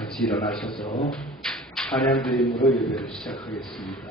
같이 일어나셔서 찬양 드림으로 예배를 시작하겠습니다.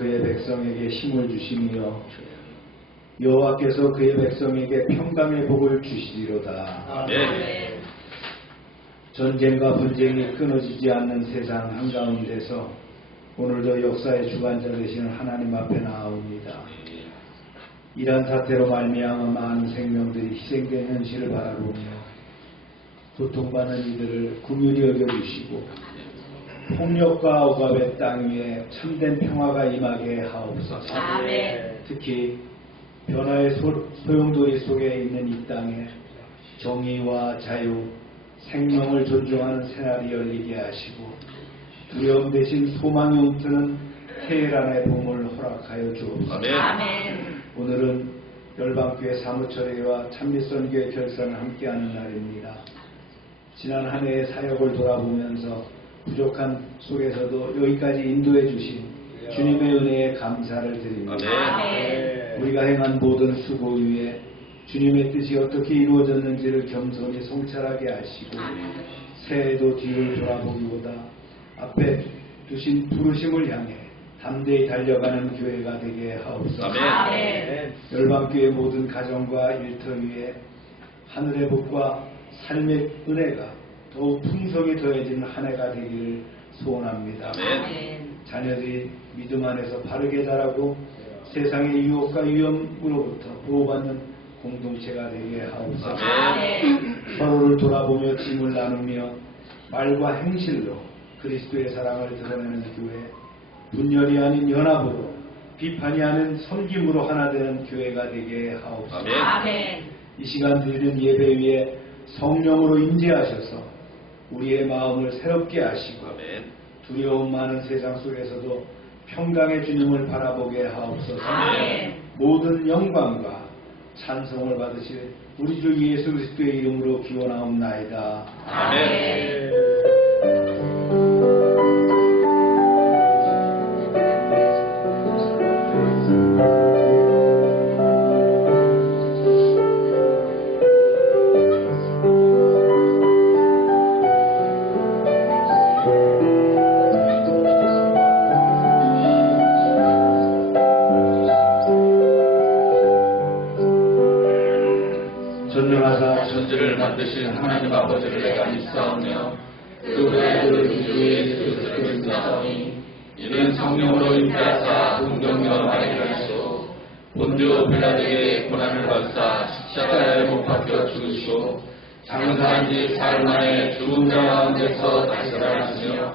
그의 백성에게 힘을 주시며 여호와께서 그의 백성에게 평강의 복을 주시리로다. 아멘. 전쟁과 분쟁이 끊어지지 않는 세상 한가운데서 오늘도 역사의 주관자 되시는 하나님 앞에 나아옵니다. 이러한 사태로 말미암아 많은 생명들이 희생된 현실을 바라보며 고통받는 이들을 긍휼히 여겨주시고 폭력과 억압의 땅 위에 참된 평화가 임하게 하옵소서. 아멘. 특히 변화의 소용돌이 속에 있는 이 땅에 정의와 자유, 생명을 존중하는 새날이 열리게 하시고 두려움 대신 소망이 움트는 테헤란의 봄을 허락하여 주옵소서. 아멘. 오늘은 열방교회 사무처회와 찬미선교회 결산을 함께하는 날입니다. 지난 한 해의 사역을 돌아보면서 부족한 속에서도 여기까지 인도해 주신 주님의 은혜에 감사를 드립니다. 아멘. 우리가 행한 모든 수고 위에 주님의 뜻이 어떻게 이루어졌는지를 겸손히 성찰하게 하시고 새해도 뒤를 돌아보기보다 앞에 두신 부르심을 향해 담대히 달려가는 교회가 되게 하옵소서. 아멘. 열방교회 모든 가정과 일터 위에 하늘의 복과 삶의 은혜가 더욱 풍성히 더해지는 한 해가 되기를 소원합니다. 아멘. 자녀들이 믿음 안에서 바르게 자라고 세상의 유혹과 위험으로부터 보호받는 공동체가 되게 하옵소서. 아멘. 서로를 돌아보며 짐을 나누며 말과 행실로 그리스도의 사랑을 드러내는 교회, 분열이 아닌 연합으로 비판이 아닌 섬김으로 하나 되는 교회가 되게 하옵소서. 아멘. 이 시간 드리는 예배 위에 성령으로 임재하셔서 우리의 마음을 새롭게 하시고 두려움 많은 세상 속에서도 평강의 주님을 바라보게 하옵소서. 아멘. 모든 영광과 찬송을 받으실 우리 주 예수 그리스도의 이름으로 기원하옵나이다. 아멘. 전능하사 천지를 만드신 하나님 아버지를 내가 믿사오며 그 외아들 주 예수 그리스도를 믿사오니 이는 성령으로 임재하사 동정녀 마리아에서 본디오 빌라도에게 고난을 받사 십자가에 못 박혀 죽으시고 장사한 지 사흘 만에 죽은 자 가운데서 다시 살아나시며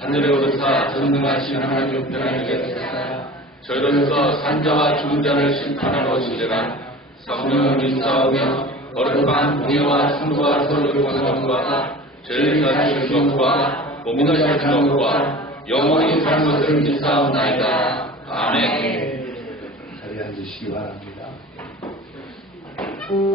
하늘에 오르사 전능하신 하나님 우편에 계시사 저희로서 산자와 죽은 자를 심판하러 오시리라. 성령을 믿사오며 거룩한 공예와 승부와 서로의 공헌과 죄에서 주신 것과 몸을 사신 것과 영원히 사는 것을 믿사옵나이다. 아멘. 자리에 앉으시기 바랍니다. 주의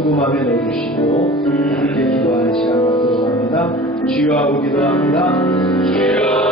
성금하며 넣어주시고 함께 기도하는 시간 갖도록 합니다. 주여 하고 기도합니다. 주여.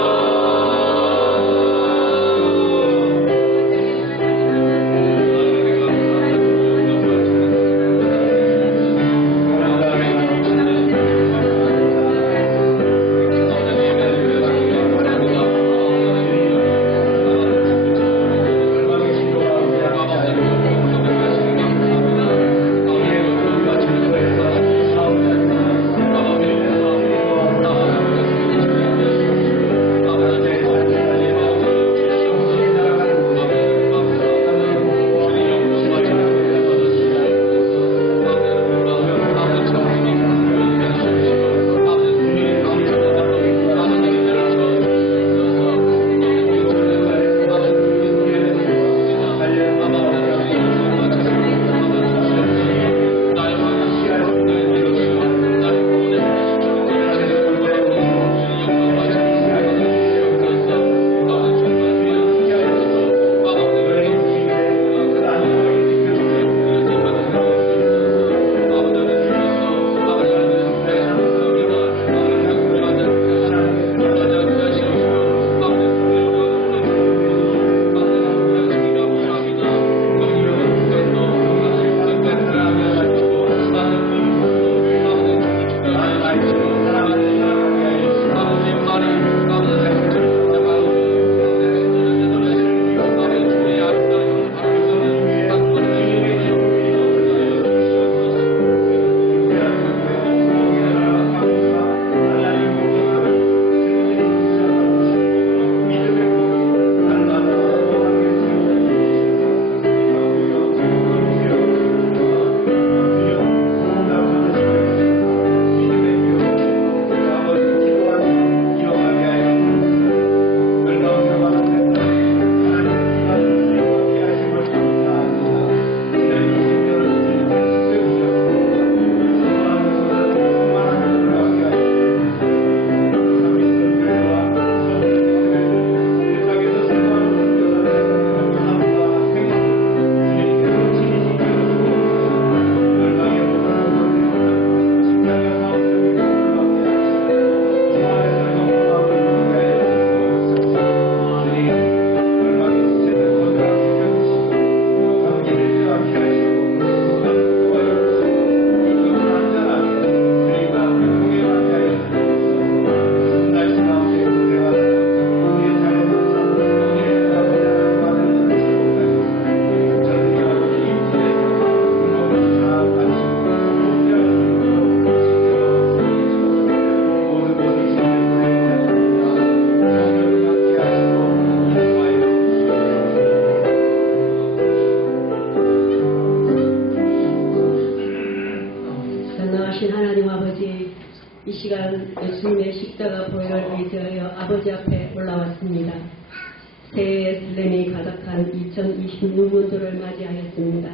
이 시간 예수님의 십자가 보혈을 의지하여 아버지 앞에 올라왔습니다. 새해의 설렘이 가득한 2026년도를 맞이하였습니다.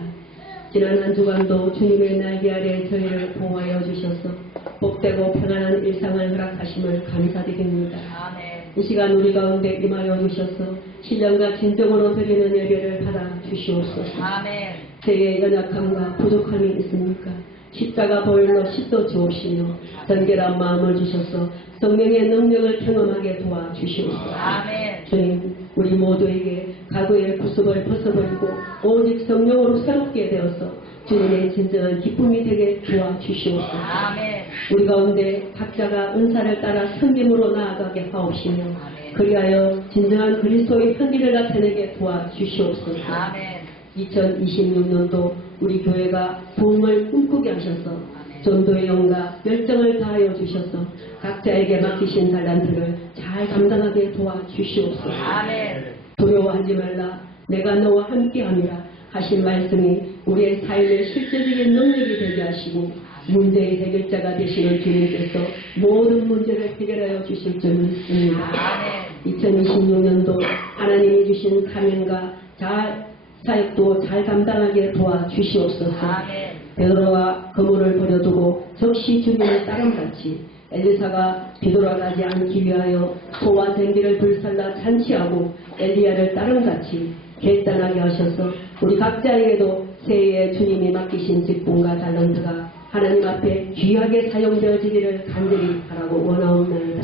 지난 한 주간도 주님의 날개 아래 저희를 보호하여 주셔서 복되고 평안한 일상을 허락하심을 감사드립니다. 아멘. 이 시간 우리 가운데 임하여 주셔서 신령과 진정으로 드리는 예배를 받아 주시옵소서. 아멘. 저희의 연약함과 부족함이 있습니까? 십자가 보혈로 씻어 주옵시며 정결한 마음을 주셔서 성령의 능력을 경험하게 도와주시옵소서. 아멘. 주님, 우리 모두에게 과거의 구습을 벗어버리고 오직 성령으로 새롭게 되어서 주님의 진정한 기쁨이 되게 도와주시옵소서. 아멘. 우리 가운데 각자가 은사를 따라 성김으로 나아가게 하옵시며 그리하여 진정한 그리스도의 향기를 나타내게 도와주시옵소서. 아멘. 2026년도 우리 교회가 부흥을 꿈꾸게 하셔서 전도의 영과 열정을 다하여 주셔서 각자에게 맡기신 달란트를 잘 감당하게 도와주시옵소서. 아멘. 두려워하지 말라, 내가 너와 함께함이라 하신 말씀이 우리의 삶의 실제적인 능력이 되게 하시고 문제의 해결자가 되시는 주님께서 모든 문제를 해결하여 주실 줄 믿습니다. 2026년도 하나님이 주신 사명과 사역도 잘 감당하게 도와주시옵소서. 베드로가 그물을 버려두고 적시 주님을 따름같이 엘리사가 뒤돌아가지 않기 위하여 소와 쟁기를 불살라 잔치하고 엘리야를 따름같이 결단하게 하셔서 우리 각자에게도 새해에 주님이 맡기신 직분과 달란트가 하나님 앞에 귀하게 사용되어지기를 간절히 바라고 원하옵나이다.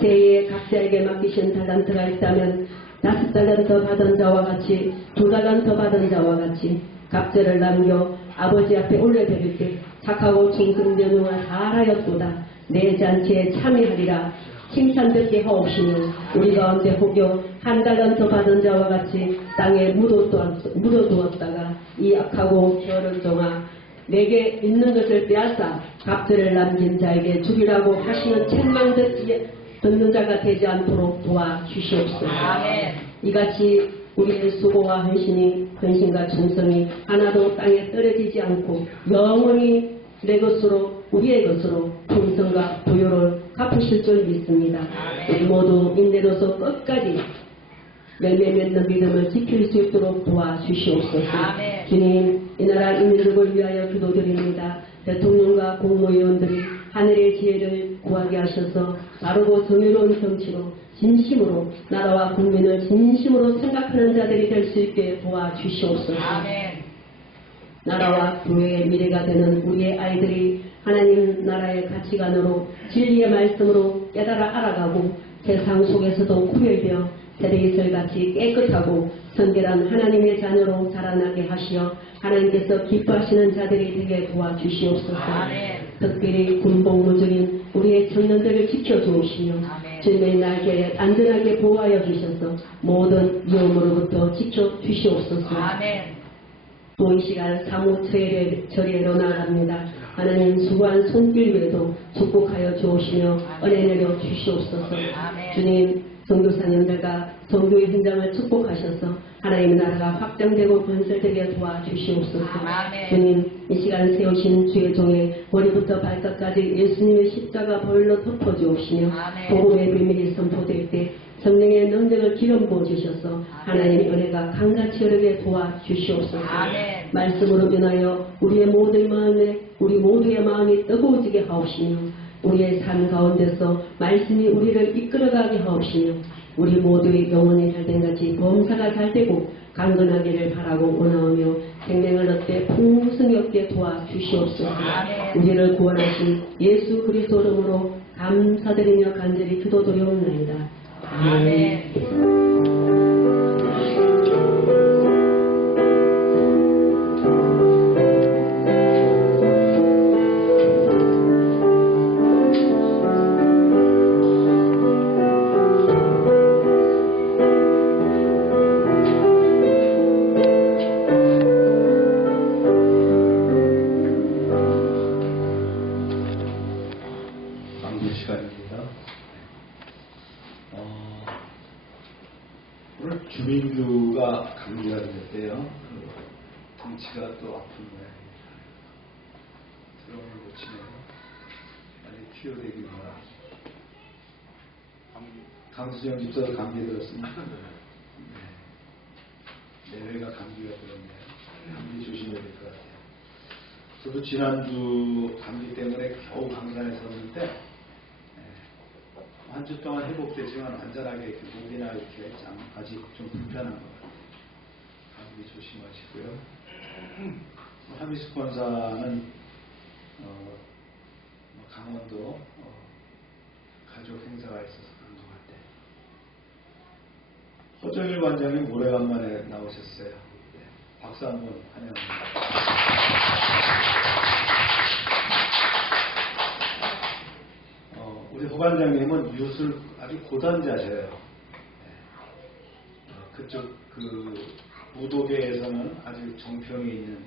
새해에 각자에게 맡기신 달란트가 있다면 5달란트 받은 자와 같이 2달란트 받은 자와 같이 갑절을 남겨 아버지 앞에 올려드릴 때 착하고 충성되는 잘하였도다 내 잔치에 참여하리라 칭찬 듣게 하옵시며 우리 가운데 혹여 1달란트 받은 자와 같이 땅에 묻어두었다가 이 악하고 게으른 종아 내게 있는 것을 빼앗아 갑절을 남긴 자에게 주리라고 하시는 책망 듣는 자가 되지 않도록 도와주시옵소서. 이같이 우리의 수고와 헌신과 충성이 하나도 땅에 떨어지지 않고 영원히 내 것으로 우리의 것으로 풍성과 부요를 갚으실 줄 믿습니다. 우리 모두 인내로서 끝까지 열매 맺는 믿음을 지킬 수 있도록 도와주시옵소서. 주님, 이 나라 인민족을 위하여 기도드립니다. 대통령과 국무위원들이 하늘의 지혜를 구하게 하셔서 바르고 정의로운 정치로 진심으로 나라와 국민을 진심으로 생각하는 자들이 될 수 있게 도와주시옵소서. 나라와 교회의 미래가 되는 우리의 아이들이 하나님 나라의 가치관으로 진리의 말씀으로 깨달아 알아가고 세상 속에서도 구별되어 세례이슬같이 깨끗하고 선결한 하나님의 자녀로 자라나게 하시어 하나님께서 기뻐하시는 자들이 되게 도와주시옵소서. 특별히 군복무 중인 우리의 청년들을 지켜주시며 주님의 날개에 안전하게 보호하여 주셔서 모든 위험으로부터 지켜주시옵소서. 또 이 시간 사무 처리로 나아갑니다. 하나님 수고한 손길 위에도 축복하여 주시며 은혜 내려 주시옵소서. 주님 선교사님들과 선교의 현장을 축복하셔서 하나님의 나라가 확장되고 건설되게 도와주시옵소서. 주님 이 시간 세우신 주의 종의 머리부터 발끝까지 예수님의 십자가 보혈로 덮어주옵시며 복음의 비밀이 선포될 때 성령의 능력을 기름 부어주셔서 하나님의 은혜가 강같이 흐르게 도와주시옵소서. 말씀으로 인하여 우리 모두의 마음이 뜨거워지게 하옵시며 우리의 삶 가운데서 말씀이 우리를 이끌어가게 하옵시며 우리 모두의 영혼이 잘된 같이 범사가 잘되고 강건하기를 바라고 원하오며 생명을 얻되 풍성히 얻게 도와주시옵소서. 우리를 구원하신 예수 그리스도 이름으로 감사드리며 간절히 기도드리옵나이다. 아멘. 강도 시간입니다. 오늘 주민규가 감기가 됐대요. 등치가 또 아픈 모양입니다. 드럼을 고치네요. 많이 키워내기 바랍니다. 강수정 집사도 감기 들었습니까? 네. 내외가 감기가 들었네요. 감기 조심해야 될 것 같아요. 저도 지난주 감기 때문에 겨우 강산에 섰는데 한 주 동안 회복됐지만 완전하게 이렇게 목이나 이렇게 아직 좀 불편한 것 같아요. 감기 조심하시고요. 하미스 권사는 강원도 가족 행사가 있어서 간 것 같아요. 허정일 관장님 오래간만에 나오셨어요. 네, 박수 한번 환영합니다. 우리 후반장님은 유술 아주 고단자셔요. 그쪽 무도계에서는 아주 정평이 있는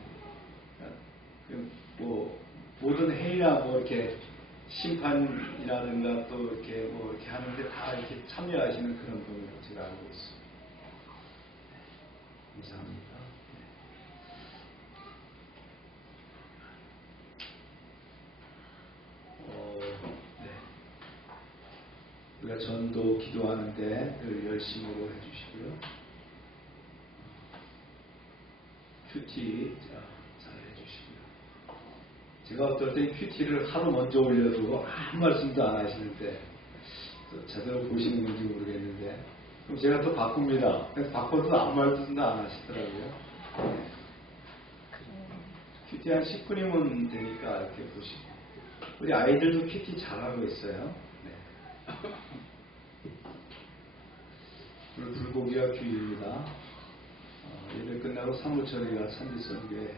모든 회의나 이렇게 심판이라든가 또 이렇게 이렇게 하는데 다 이렇게 참여하시는 그런 분으로 제가 알고 있습니다. 감사합니다. 우리가 전도 기도하는데 늘 열심으로 해주시고요. 큐티 잘 해주시고요. 제가 어떨 때 큐티를 하루 먼저 올려도 아무 말씀도 안 하시는데 제대로 보시는 건지 모르겠는데 그럼 제가 또 바꿉니다. 그래서 바꿔도 아무 말도 안 하시더라고요. 큐티 한 10분이면 되니까 이렇게 보시고. 우리 아이들도 큐티 잘하고 있어요. 네. 오늘 불고기와 귤입니다. 예배 끝나고 사무처리가 산지선교에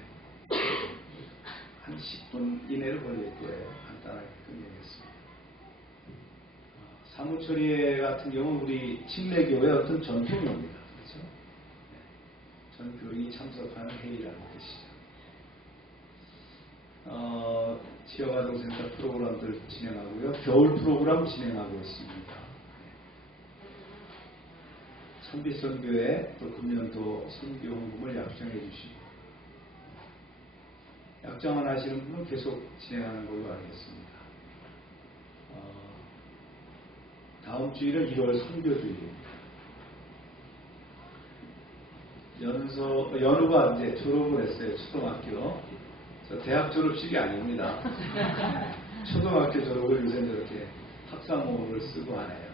한 10분 이내로 걸릴 거예요. 간단하게 끝내겠습니다. 사무처리 같은 경우는 우리 침례교회 어떤 전통입니다. 그렇죠? 네. 전 교인이 참석하는 회의라는 뜻이죠. 지역아동센터 프로그램들 진행하고요. 겨울 프로그램 진행하고 있습니다. 선비선교회 또 금년도 선교 헌금을 약정해 주시고 약정 안 하시는 분은 계속 진행하는 걸로 알겠습니다. 다음 주일은 1월 선교주일입니다. 연우가 이제 졸업을 했어요. 초등학교. 저 대학 졸업식이 아닙니다. 초등학교 졸업을 요새 저렇게 학사모를 쓰고 하네요.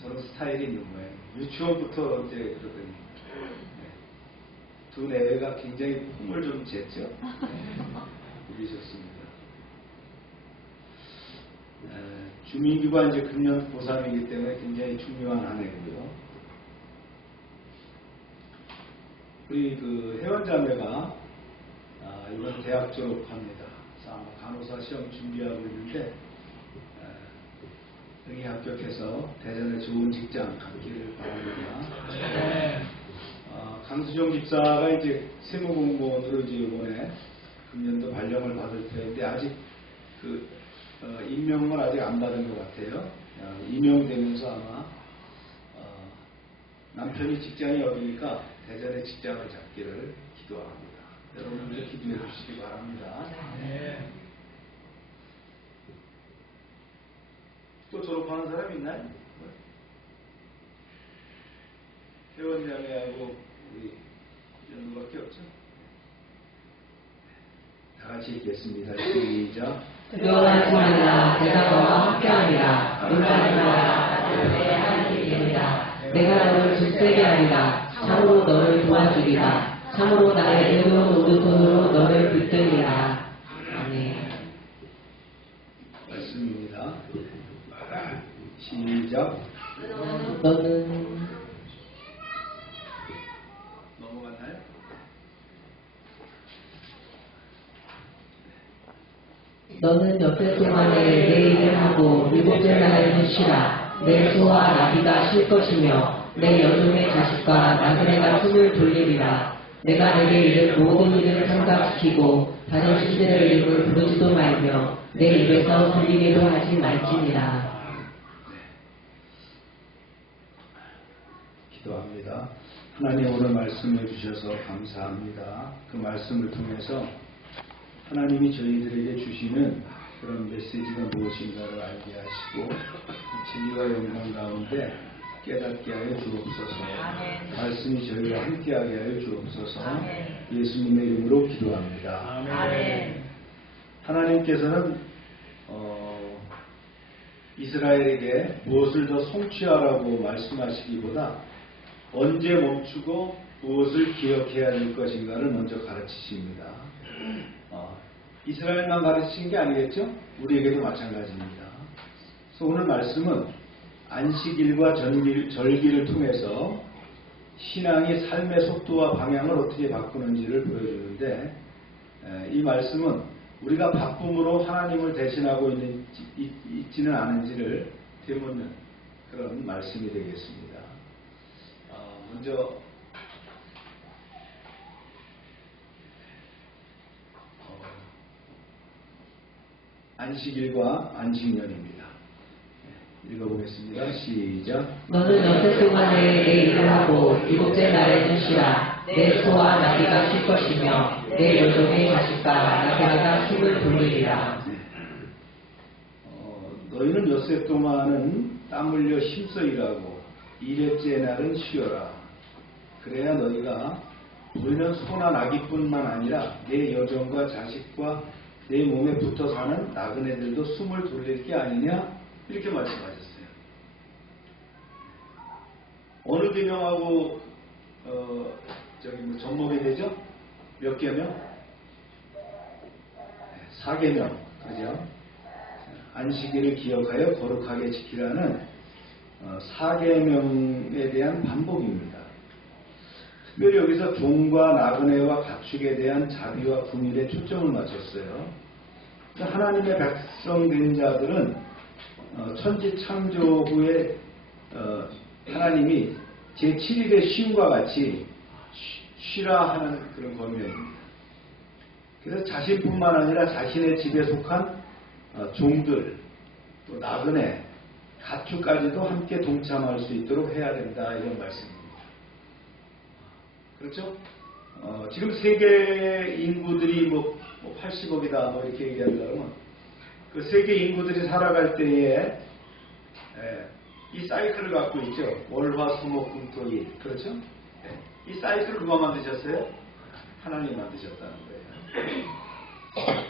저런 스타일이 있는 거예요. 유치원부터 이제 그러더니 두 내외가 굉장히 꿈을 좀 쟀죠. 보기 좋습니다. 주민규가 이제 금년 고3이기 때문에 굉장히 중요한 한 해고요. 우리 그 회원자매가 이번 대학 졸업합니다. 그래서 아마 간호사 시험 준비하고 있는데 여기 합격해서 대전에 좋은 직장 갖기를 바랍니다. 강수정 집사가 이제 세무공무원으로 이제 이번에 금년도 발령을 받을 텐데 아직 그 임명을 아직 안 받은 것 같아요. 임명되면서 아마 남편이 직장이 어디니까 대전에 직장을 잡기를 기도합니다. 여러분들 기도해 주시기 바랍니다. 네. 또 졸업하는 사람 있나요? 회원자매하고 우리 연우밖에 없죠? 다 같이 읽겠습니다. 시작. 두려워하지 말라. 내가 너와 함께하리라. 놀라지 말라. 내 하나님이니라. 내가 너를 굳세게 하리라. 참으로 너를 도와주리라. 참으로 나의 의로운 오른손으로 너를 붙들리라. 아멘. 말씀입니다. 시작. 너는 넘어갔나요? 너는 몇해 동안에 내 일을 하고 일곱째 날에는 쉬라. 내 소와 나비가 쉴 것이며 내 여종의 자식과 나그네가 숨을 돌리리라. 내가 내게 이를 모든 일을 삼각시키고 다른 신들의 이름을 부르지도 말며 내 입에서 들리기도 하지 말지니라. 기도합니다. 하나님 오늘 말씀해 주셔서 감사합니다. 그 말씀을 통해서 하나님이 저희들에게 주시는 그런 메시지가 무엇인가를 알게 하시고 진리와 영광 가운데 깨닫게 하여 주옵소서. 말씀이 저희와 함께하게 하여 주옵소서. 예수님의 이름으로 기도합니다. 아멘. 하나님께서는 이스라엘에게 무엇을 더 성취하라고 말씀하시기보다 언제 멈추고 무엇을 기억해야 할 것인가를 먼저 가르치십니다. 이스라엘만 가르치신 게 아니겠죠? 우리에게도 마찬가지입니다. 그래서 오늘 말씀은 안식일과 절기를 통해서 신앙이 삶의 속도와 방향을 어떻게 바꾸는지를 보여주는데 이 말씀은 우리가 바쁨으로 하나님을 대신하고 있지는 않은지를 되묻는 그런 말씀이 되겠습니다. 먼저 안식일과 안식년입니다. 읽어보겠습니다. 시작. 너는 몇해 동안에 내 일을 하고 일곱째 날에는 쉬라. 내 소와 나비가 쉴 것이며 내 여종의 자식과 나그네가 숨을 돌리리라. 너희는 엿새 동안은 땀 흘려 힘써 일하고 일곱째 날은 쉬어라. 그래야 너희가 우리는 소나 나귀뿐만 아니라 내 여종과 자식과 내 몸에 붙어 사는 나그네들도 숨을 돌릴 게 아니냐? 이렇게 말씀하셨어요. 어느 계명하고 접목이 되죠? 몇 계명? 4계명, 그죠? 안식일을 기억하여 거룩하게 지키라는 4계명에 대한 반복입니다. 특별히 여기서 종과 나그네와 가축에 대한 자비와 긍휼에 초점을 맞췄어요. 하나님의 백성 된 자들은 천지 창조 후에 하나님이 제7일의 쉼과 같이 쉬라 하는 그런 권면입니다. 그래서 자신뿐만 아니라 자신의 집에 속한 종들, 또 나그네, 가축까지도 함께 동참할 수 있도록 해야 된다, 이런 말씀입니다. 그렇죠? 지금 세계 인구들이 80억이다 뭐 이렇게 얘기한다면 그 세계 인구들이 살아갈 때에 이 사이클을 갖고 있죠. 월화수목금토일, 그렇죠? 이 사이클을 누가 만드셨어요? 하나님 만드셨다는 거예요.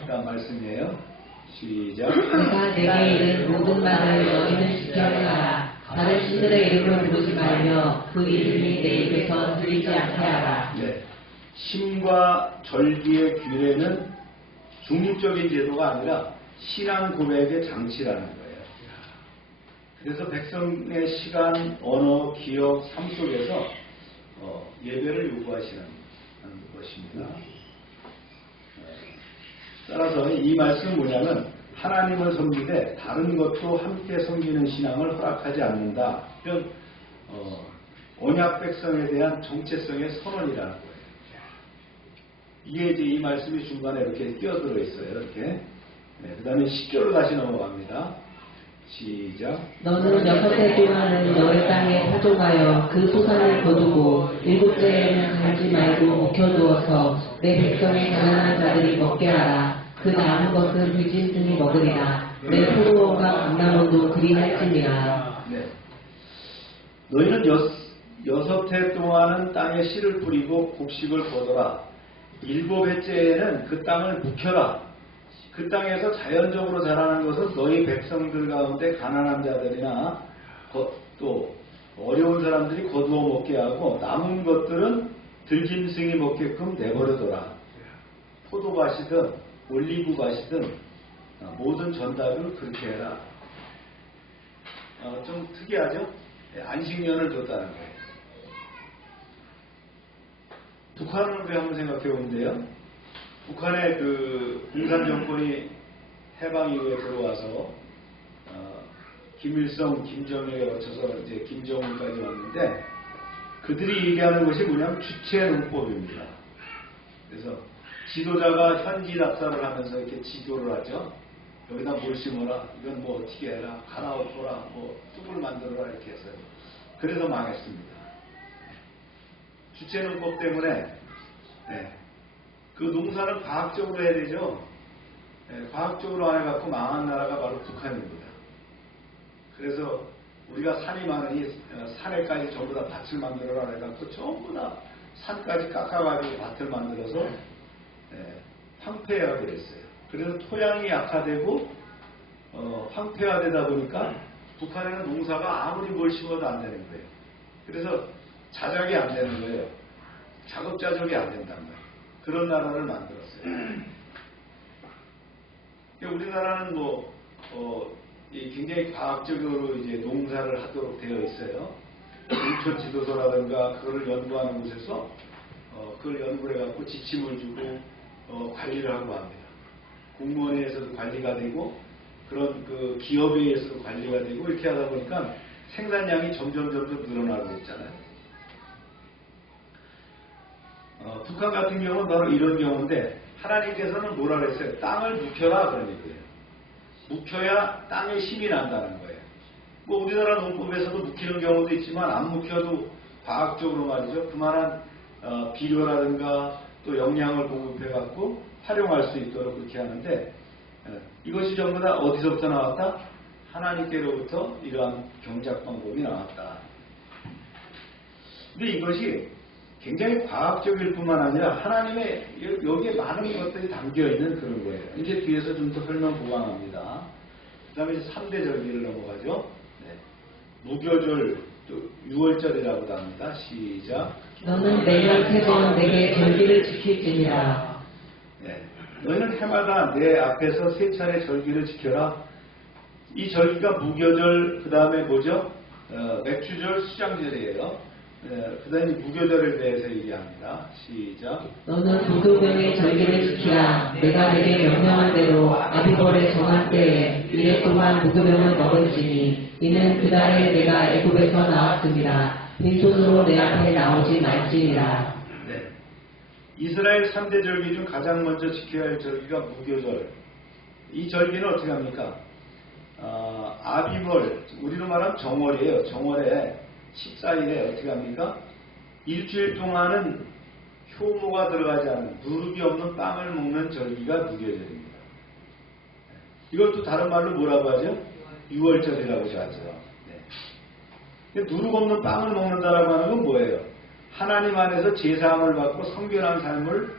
다음 말씀이에요. 시작. 그가 내게 이른 모든 말을 너희는 지켜내라. 다른 신들의 이름을 부르지 말며 그 이름이 내 입에서 들리지 않게 하라. 네. 심과 절기의 규례는 중립적인 제도가 아니라 신앙 고백의 장치라는 거예요. 그래서 백성의 시간, 언어, 기억, 삶 속에서 예배를 요구하시는 것입니다. 따라서 이 말씀은 뭐냐면 하나님을 섬기되 다른 것도 함께 섬기는 신앙을 허락하지 않는다. 이런 언약 백성에 대한 정체성의 선언이라는 거예요. 이게 이제 이 말씀이 중간에 이렇게 끼어들어 있어요. 이렇게. 그 다음에 10절로 다시 넘어갑니다. 시작. 너는 6해 동안은 너의 땅에 파종하여 그 소산을 거두고 7째에는 갈지 말고 묵혀두어서 내 백성의 가난한 자들이 먹게 하라. 그 남은 것은 빚짐승이 먹으리라. 내 포도원과 감람원도 그리할지니라. 네. 너희는 6해 동안은 땅에 씨를 뿌리고 곡식을 거둬라. 7해째에는 그 땅을 묵혀라. 그 땅에서 자연적으로 자라는 것은 너희 백성들 가운데 가난한 자들이나 또 어려운 사람들이 거두어 먹게 하고 남은 것들은 들짐승이 먹게끔 내버려둬라. 포도밭이든 올리브밭이든 모든 전답을 그렇게 해라. 좀 특이하죠? 안식년을 줬다는 거예요. 북한은 우리 한번 생각해 보는데요. 북한의 그 공산 정권이 해방 이후에 들어와서 김일성, 김정일에 거쳐서 이제 김정은까지 왔는데 그들이 얘기하는 것이 뭐냐면 주체농법입니다. 그래서 지도자가 현지 답사를 하면서 이렇게 지도를 하죠. 여기다 뭘 심어라, 이건 뭐 어떻게 해라, 갈아엎어라, 뭐 뚝을 만들어라 이렇게 했어요. 그래서 망했습니다. 주체농법 때문에 그 농사는 과학적으로 해야 되죠. 과학적으로 안 해갖고 망한 나라가 바로 북한입니다. 그래서 우리가 산이 많으니 산에까지 전부 다 밭을 만들어라 해갖고 전부 다 산까지 깎아가지고 밭을 만들어서 황폐하게 됐어요. 그래서 토양이 약화되고 황폐화되다 보니까 북한에는 농사가 아무리 뭘 심어도 안 되는 거예요. 그래서 자작이 안 되는 거예요. 자급자족이 안 된다는 거예요. 그런 나라를 만들었어요. 우리나라는 굉장히 과학적으로 이제 농사를 하도록 되어 있어요. 인천 지도서라든가 그거를 연구하는 곳에서 그걸 연구를 해갖고 지침을 주고 관리를 하고 합니다. 공무원에 의해서도 관리가 되고 그런 그 기업에 의해서도 관리가 되고 이렇게 하다 보니까 생산량이 점점 늘어나고 있잖아요. 북한 같은 경우는 바로 이런 경우인데 하나님께서는 뭐라 그랬어요? 땅을 묵혀라 그런 얘기예요. 묵혀야 땅에 힘이 난다는 거예요. 뭐 우리나라 농법에서도 묵히는 경우도 있지만 안 묵혀도 과학적으로 말이죠. 그만한 비료라든가 또 영양을 공급해갖고 활용할 수 있도록 그렇게 하는데 이것이 전부 다 어디서부터 나왔다? 하나님께로부터 이러한 경작 방법이 나왔다. 근데 이것이 굉장히 과학적일 뿐만 아니라 하나님의 여기에 많은 것들이 담겨있는 그런 거예요. 이제 뒤에서 좀 더 설명 보강합니다. 그 다음에 이제 3대 절기를 넘어가죠. 무교절, 또 6월절이라고도 합니다. 시작. 너는 매년 3번 내게 절기를 지킬지니라. 네. 너희는 해마다 내 앞에서 3차례 절기를 지켜라. 이 절기가 무교절, 그 다음에 뭐죠? 맥주절, 수장절이에요. 그 다음에 무교절에 대해서 얘기합니다. 시작. 너는 무교병의 절기를 지키라. 내가 내게 명령한 대로 아비벌의 정한 때에 1년 동안 무교병을 먹을지니 이는 그날에 내가 애굽에서 나왔습니다. 빈손으로 내 앞에 나오지 말지니라. 네. 이스라엘 3대 절기 중 가장 먼저 지켜야 할 절기가 무교절. 이 절기는 어떻게 합니까? 아비벌, 우리로 말하면 정월이에요. 정월에 14일에 어떻게 합니까? 일주일 동안은 효모가 들어가지 않은 누룩이 없는 빵을 먹는 절기가 무교절입니다. 이것도 다른 말로 뭐라고 하죠? 6월절이라고 하죠. 네. 누룩 없는 빵을 먹는다라고 하는 건 뭐예요? 하나님 안에서 제사함을 받고 성결한 삶을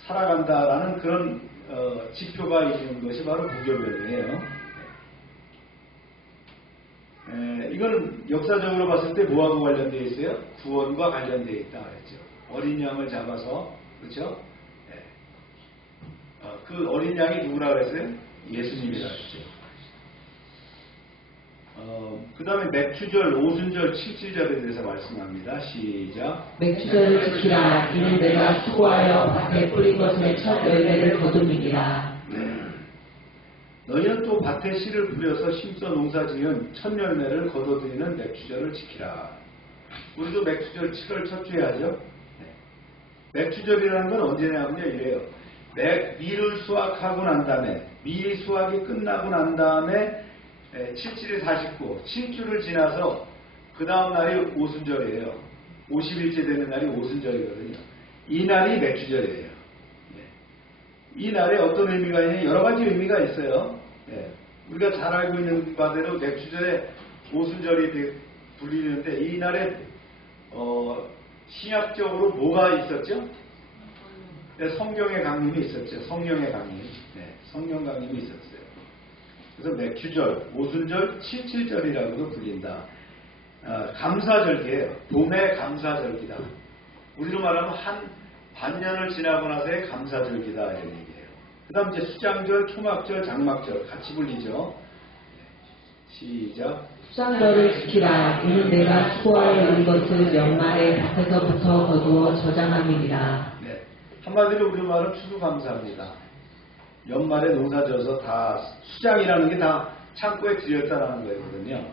살아간다라는 그런 지표가 있는 것이 바로 무교절이에요. 이건 역사적으로 봤을 때 뭐하고 관련되어 있어요? 구원과 관련되어 있다 그랬죠. 어린 양을 잡아서, 그렇죠? 그 어린 양이 누구라 그랬어요? 예수님이라 그랬죠. 그 다음에 맥추절, 오순절, 칠칠절에 대해서 말씀합니다. 시작. 맥추절을 지키라. 이는 내가 수고하여 밭에 뿌린 것의 첫 열매를 거둠이니라. 너희는 또 밭에 씨를 뿌려서 심서 농사지은 첫 열매를 거둬들이는 맥추절을 지키라. 우리도 맥추절 7월 첫 주에 하죠. 맥추절이라는 건 언제냐면요, 이래요. 밀을 수확하고 난 다음에, 밀 수확이 끝나고 난 다음에 77이 49, 7주를 지나서 그 다음 날이 오순절이에요. 50일째 되는 날이 오순절이거든요. 이 날이 맥추절이에요. 이 날에 어떤 의미가 있냐? 여러 가지 의미가 있어요. 우리가 잘 알고 있는 바대로 맥추절에 오순절이 불리는데 이 날에 신약적으로 뭐가 있었죠? 성경의 강림이 있었죠. 성령의 강림. 성령 강림이 있었어요. 그래서 맥추절, 오순절, 칠칠절이라고도 불린다. 감사절기예요. 봄의 감사절기다. 우리로 말하면 한 반년을 지나고 나서의 감사절기다 이런 얘기예요. 그 다음 이제 수장절, 초막절, 장막절 같이 불리죠. 시작. 수장절을 지키라. 이는 내가 수고하여 이룬 것을 연말에 밭에서부터 거두어 저장함이니라. 네. 한마디로 우리로 말하면 추수감사입니다. 연말에 농사져서 다 수장이라는 게 다 창고에 들였다라는 거거든요.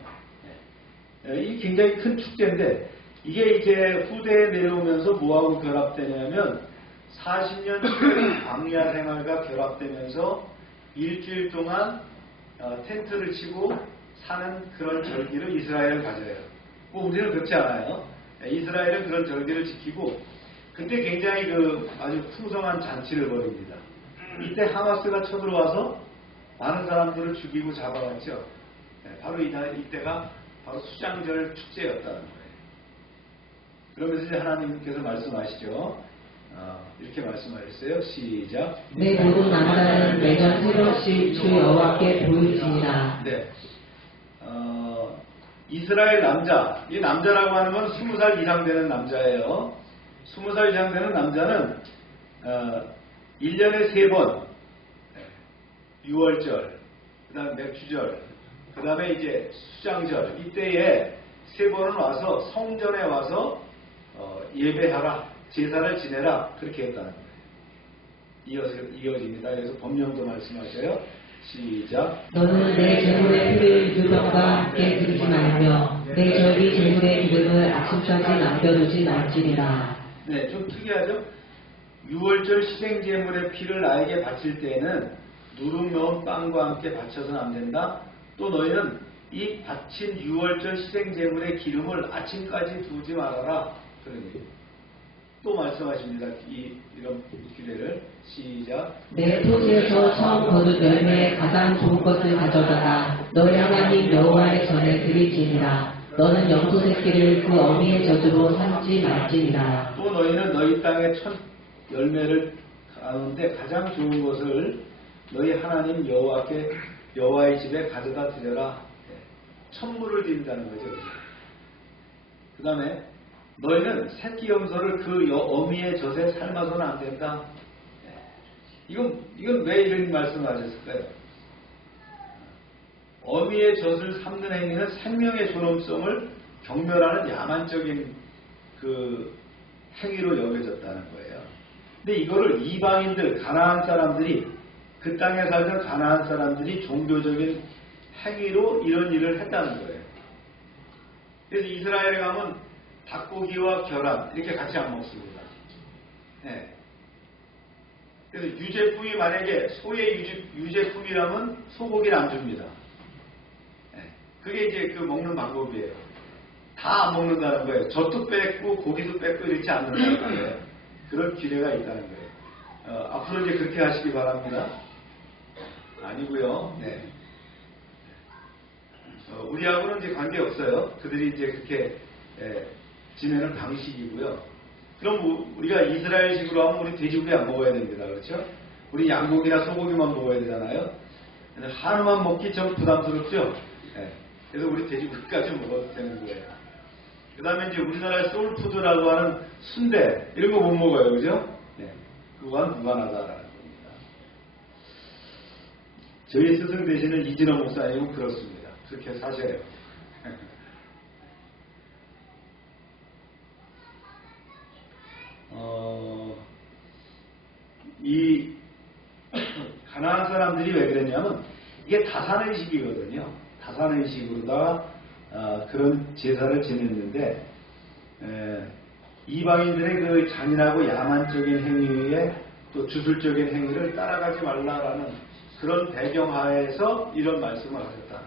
이 굉장히 큰 축제인데 이게 이제 후대에 내려오면서 뭐하고 결합되냐면 40년 광야 생활과 결합되면서 일주일 동안 텐트를 치고 사는 그런 절기를 이스라엘을 가져요. 뭐 우리는 그렇지 않아요. 이스라엘은 그런 절기를 지키고 그때 굉장히 아주 풍성한 잔치를 벌입니다. 이때 하마스가 쳐들어와서 많은 사람들을 죽이고 잡아갔죠. 바로 이때가 바로 수장절 축제였다는 거예요. 그러면서 이제 하나님께서 말씀하시죠. 이렇게 말씀하셨어요. 시작. 내 모든 남자는 매년 새로씩 주 여호와께 보일지니라. 네. 이스라엘 남자. 이 남자라고 하는 건 20살 이상 되는 남자예요. 20살 이상 되는 남자는 1년에 3번 6월절, 그 다음에 맥추절, 그 다음에 이제 수장절, 이때에 3번은 와서 성전에 와서 예배하라, 제사를 지내라, 그렇게 했다는 거예요. 이어집니다. 그래서 법령도 말씀하셔요. 시작. 너는 내 재물의 피를 유병과 함께 드리지 말며 내 절기 재물의 기름을 아침까지 남겨두지 말지니라. 네, 좀 특이하죠? 6월절 희생제물의 피를 나에게 바칠 때에는 누룩 넣은 빵과 함께 바쳐서는 안 된다. 또 너희는 이 바친 6월절 희생제물의 기름을 아침까지 두지 말아라. 그런 얘기예요. 또 말씀하십니다. 이런 규례를. 시작. 내 토지에서 처음 거둔 열매의 가장 좋은 것을 가져다가 너희 하나님 여호와의 전에 드릴지니라. 너는 염소 새끼를 그 어미의 젖으로 삼지 말지니라. 또 너희는 너희 땅의 첫 열매를 가운데 가장 좋은 것을 너희 하나님 여호와의 집에 가져다 드려라. 천물을 드린다는 거죠. 그 다음에 너희는 새끼 염소를 그 어미의 젖에 삶아서는 안 된다. 이건 왜 이런 말씀을 하셨을까요? 어미의 젖을 삶는 행위는 생명의 존엄성을 경멸하는 야만적인 그 행위로 여겨졌다는 거예요. 근데 이거를 이방인들, 가나안 사람들이, 그 땅에 살던 가나안 사람들이 종교적인 행위로 이런 일을 했다는 거예요. 그래서 이스라엘에 가면 닭고기와 계란 이렇게 같이 안 먹습니다. 네. 그래서 유제품이 만약에 소의 유제품이라면 소고기를 안 줍니다. 네. 그게 이제 그 먹는 방법이에요. 다 안 먹는다는 거예요. 젖도 뺏고 고기도 뺏고 이렇지 않는다는 거예요. 그런 규례가 있다는 거예요. 앞으로 이제 그렇게 하시기 바랍니다. 아니고요. 네. 우리하고는 이제 관계 없어요. 그들이 이제 그렇게 지내는 방식이고요. 그럼 우리가 이스라엘식으로 하면 우리 돼지고기 안 먹어야 됩니다. 그렇죠? 우리 양고기나 소고기만 먹어야 되잖아요. 한우만 먹기 좀 부담스럽죠? 네. 그래서 우리 돼지고기까지 먹어도 되는 거예요. 그 다음에 이제 우리나라의 소울푸드라고 하는 순대 이런 거 못 먹어요. 그죠? 네. 그거와는 무관하다라는 겁니다. 저희 스승 되시는 이진호 목사님은 그렇습니다. 그렇게 사셔요. 이 가나안 사람들이 왜 그랬냐면 이게 다산의식이거든요. 다산의식으로다가 그런 제사를 지냈는데 이방인들의 그 잔인하고 야만적인 행위에 또 주술적인 행위를 따라가지 말라라는 그런 배경하에서 이런 말씀을 하셨다.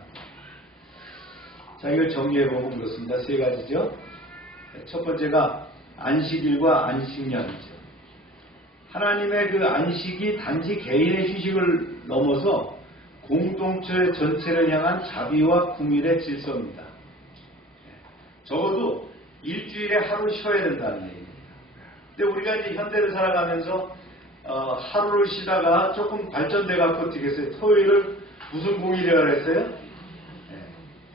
자, 이걸 정리해보면 그렇습니다. 세 가지죠. 첫 번째가 안식일과 안식년이죠. 하나님의 그 안식이 단지 개인의 휴식을 넘어서 공동체 전체를 향한 자비와 궁일의 질서입니다. 적어도 일주일에 하루 쉬어야 된다는 얘기입니다. 근데 우리가 이제 현대를 살아가면서 하루를 쉬다가 조금 발전돼 갖고 어떻게 했어요? 토요일을 무슨 공일이라고 그랬어요?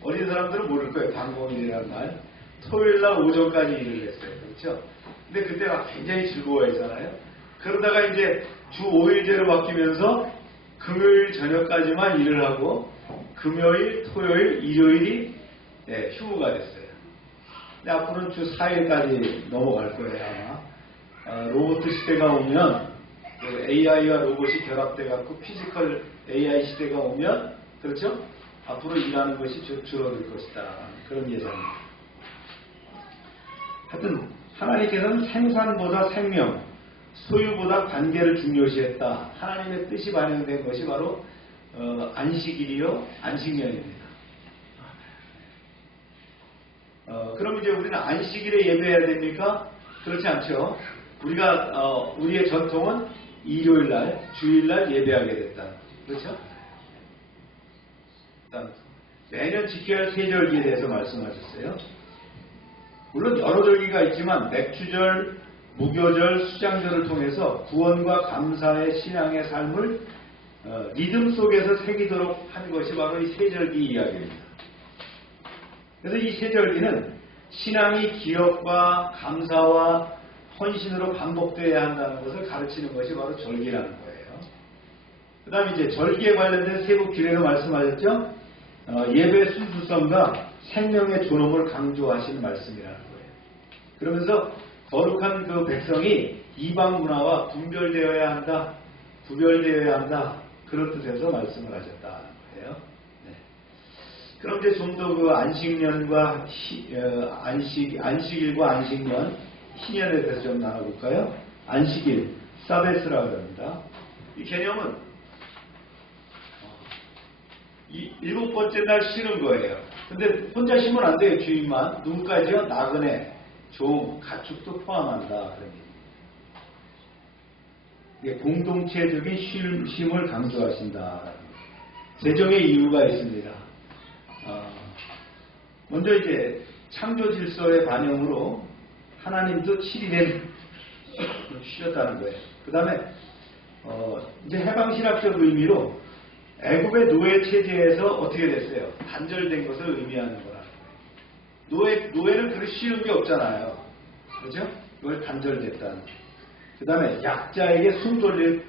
어린 사람들은 모를 거예요. 단공일이라는 말. 토요일 날 오전까지 일을 했어요. 그렇죠? 근데 그때가 굉장히 즐거워했잖아요. 그러다가 이제 주 5일제로 바뀌면서 금요일 저녁까지만 일을 하고 금요일, 토요일, 일요일이 휴무가 됐어요. 근데 앞으로는 주 4일까지 넘어갈 거예요. 아마. 로봇 시대가 오면 AI와 로봇이 결합돼 갖고 피지컬 AI 시대가 오면 그렇죠? 앞으로 일하는 것이 줄어들 것이다. 그런 예상입니다. 하여튼 하나님께서는 생산보다 생명, 소유보다 관계를 중요시했다. 하나님의 뜻이 반영된 것이 바로 안식일이요, 안식년입니다. 그럼 이제 우리는 안식일에 예배해야 됩니까? 그렇지 않죠. 우리의 전통은 일요일날, 주일날 예배하게 됐다. 그렇죠? 매년 지켜야 할 세절기에 대해서 말씀하셨어요. 물론 여러 절기가 있지만 맥주절, 무교절, 수장절을 통해서 구원과 감사의 신앙의 삶을 리듬 속에서 새기도록 한 것이 바로 이 세절기 이야기입니다. 그래서 이 세절기는 신앙이 기억과 감사와 헌신으로 반복되어야 한다는 것을 가르치는 것이 바로 절기라는 거예요. 그 다음에 이제 절기에 관련된 세부 규례로 말씀하셨죠. 예배 순수성과 생명의 존엄을 강조하시는 말씀이라는 거예요. 그러면서 거룩한 그 백성이 이방 문화와 분별되어야 한다, 구별되어야 한다, 그런 뜻에서 말씀을 하셨다는 거예요. 네. 그럼 이제 좀 더 그 안식년과 안식일과 안식년, 희년에 대해서 좀 나눠볼까요? 안식일, 사베스라고 합니다. 이 개념은 일곱 번째 날 쉬는 거예요. 근데 혼자 쉬면 안 돼요. 주인만. 누구까지요? 나그네, 종, 가축도 포함한다. 그런 얘기입니다. 공동체적인 쉼을 강조하신다. 제정의 이유가 있습니다. 먼저 이제 창조 질서의 반영으로 하나님도 7일에 쉬었다는 거예요. 그 다음에 이제 해방신학적 의미로 애굽의 노예 체제에서 어떻게 됐어요? 단절된 것을 의미하는 거라는 거예요. 노예는 그렇게 쉬운 게 없잖아요. 그죠? 이걸 단절됐다는. 그 다음에 약자에게 숨 돌릴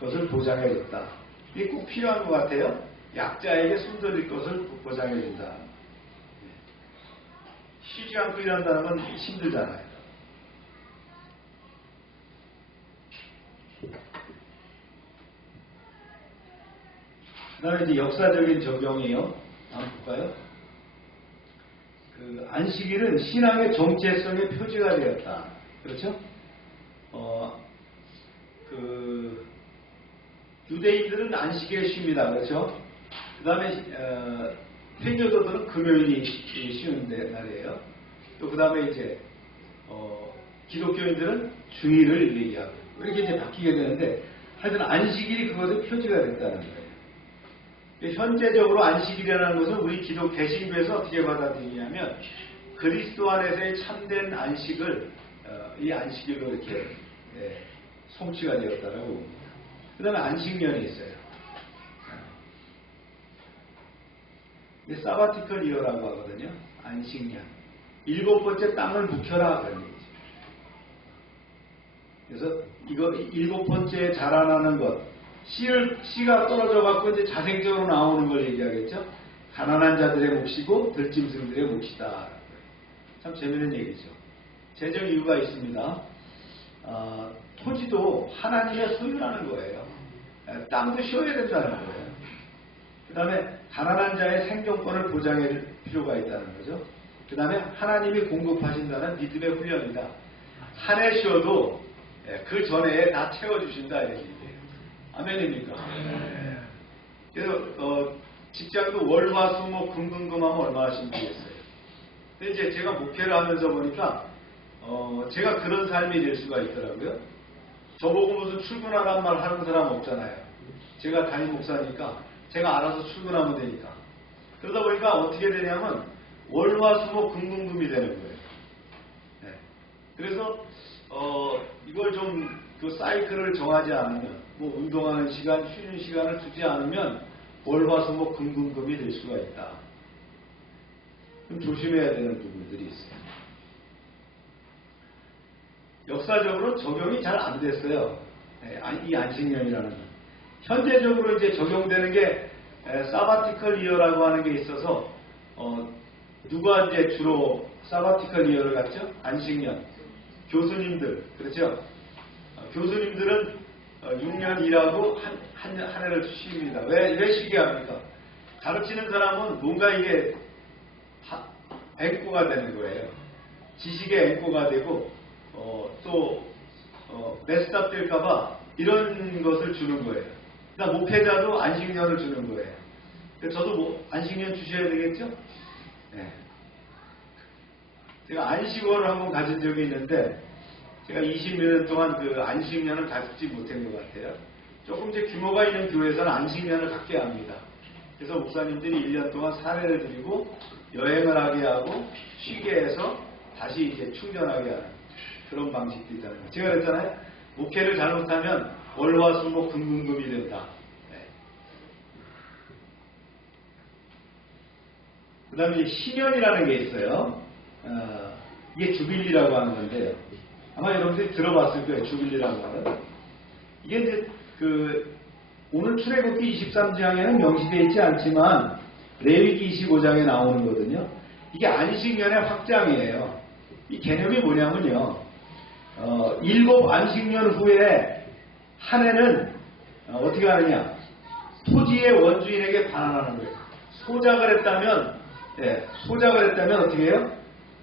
것을 보장해줬다. 이게 꼭 필요한 것 같아요. 약자에게 숨 돌릴 것을 보장해준다. 쉬지 않고 일한다는 건 힘들잖아요. 그 다음에 이제 역사적인 적용이요. 한번 볼까요? 그 안식일은 신앙의 정체성의 표지가 되었다. 그렇죠? 유대인들은 안식일에 쉽니다. 그렇죠? 그 다음에 회교도들은 금요일이 쉬는 날이에요. 또 그 다음에 이제 기독교인들은 주일을 얘기하고 이렇게 이제 바뀌게 되는데 하여튼 안식일이 그것의 표지가 됐다는 거예요. 현재적으로 안식일이라는 것은 우리 기독 개신교에서 어떻게 받아들이냐면 그리스도 안에서의 참된 안식을 이 안식일로 이렇게 성취가 되었다라고 봅니다. 그 다음에 안식년이 있어요. 이게 사바티컬 이어라고 하거든요. 안식년. 7번째 땅을 묵혀라 그런 얘기죠. 그래서 이거 7번째 자라나는 것, 씨가 떨어져 갖고 이제 자생적으로 나오는 걸 얘기하겠죠. 가난한 자들의 몫이고 들짐승들의 몫이다. 참 재미있는 얘기죠. 재정 이유가 있습니다. 토지도 하나님의 소유라는 거예요. 땅도 쉬어야 된다는 거예요. 그 다음에 가난한 자의 생존권을 보장할 필요가 있다는 거죠. 그 다음에 하나님이 공급하신다는 믿음의 훈련이다. 한 해 쉬어도 그 전에 다 채워주신다 이런 얘기예요. 아멘입니까? 그래서 직장도 월화수목 금금금하면 얼마나 신기했어요. 근데 이제 제가 목회를 하면서 보니까 제가 그런 삶이 될 수가 있더라고요. 저보고 무슨 출근하란 말 하는 사람 없잖아요. 제가 담임 목사니까 제가 알아서 출근하면 되니까. 그러다 보니까 어떻게 되냐면 월화수목 금금금이 되는 거예요. 네. 그래서 이걸 좀 그 사이클을 정하지 않으면 뭐 운동하는 시간, 쉬는 시간을 두지 않으면 월화수목 금금금이 될 수가 있다. 좀 조심해야 되는 부분들이 있어요. 역사적으로 적용이 잘 안 됐어요. 이 안식년이라는 건. 현재적으로 이제 적용되는 게 사바티컬 이어라고 하는 게 있어서 누가 이제 주로 사바티컬 이어를 갖죠? 안식년. 교수님들, 그렇죠? 교수님들은 6년 일하고 한 해를 쉬입니다. 왜 쉬게 합니까? 가르치는 사람은 뭔가 이게 앵꼬가 되는 거예요. 지식의 앵꼬가 되고 또 메스탑 될까봐 이런 것을 주는 거예요. 그다음 목회자도 안식년을 주는 거예요. 그래서 저도 뭐 안식년 주셔야 되겠죠? 네. 제가 안식월을 한번 가진 적이 있는데 제가 20몇 년 동안 그 안식년을 갖지 못한 것 같아요. 조금 이제 규모가 있는 교회에서는 안식년을 갖게 합니다. 그래서 목사님들이 1년 동안 사례를 드리고 여행을 하게 하고 쉬게 해서 다시 이제 충전하게 하는 그런 방식도 있잖아요. 제가 그랬잖아요. 목회를 잘못하면 월화수목 금금금이 된다. 네. 그 다음에 신년이라는 게 있어요. 이게 주빌리라고 하는 건데요. 아마 여러분들이 들어봤을 거예요. 주빌리라고 하는. 이게 이제 오늘 출애굽기 23장에는 명시되어 있지 않지만 레위기 25장에 나오는 거거든요. 이게 안식년의 확장이에요. 이 개념이 뭐냐면요. 7 안식년 후에 한 해는 어떻게 하느냐. 토지의 원주인에게 반환하는 거예요. 소작을 했다면 어떻게 해요?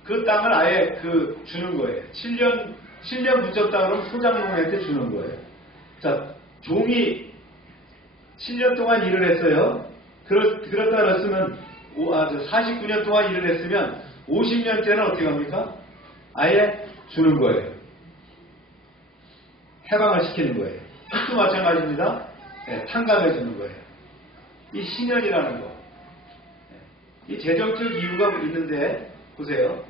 그 땅을 아예 주는 거예요. 7년 붙였다 그러면 소작농한테 주는 거예요. 자, 종이 7년 동안 일을 했어요. 그렇다 그랬으면 49년 동안 일을 했으면 50년째는 어떻게 합니까? 아예 주는 거예요. 해방을 시키는 거예요. 또 마찬가지입니다. 네, 탕감해 주는 거예요. 이 신년이라는 거. 이 재정적 이유가 있는데 보세요.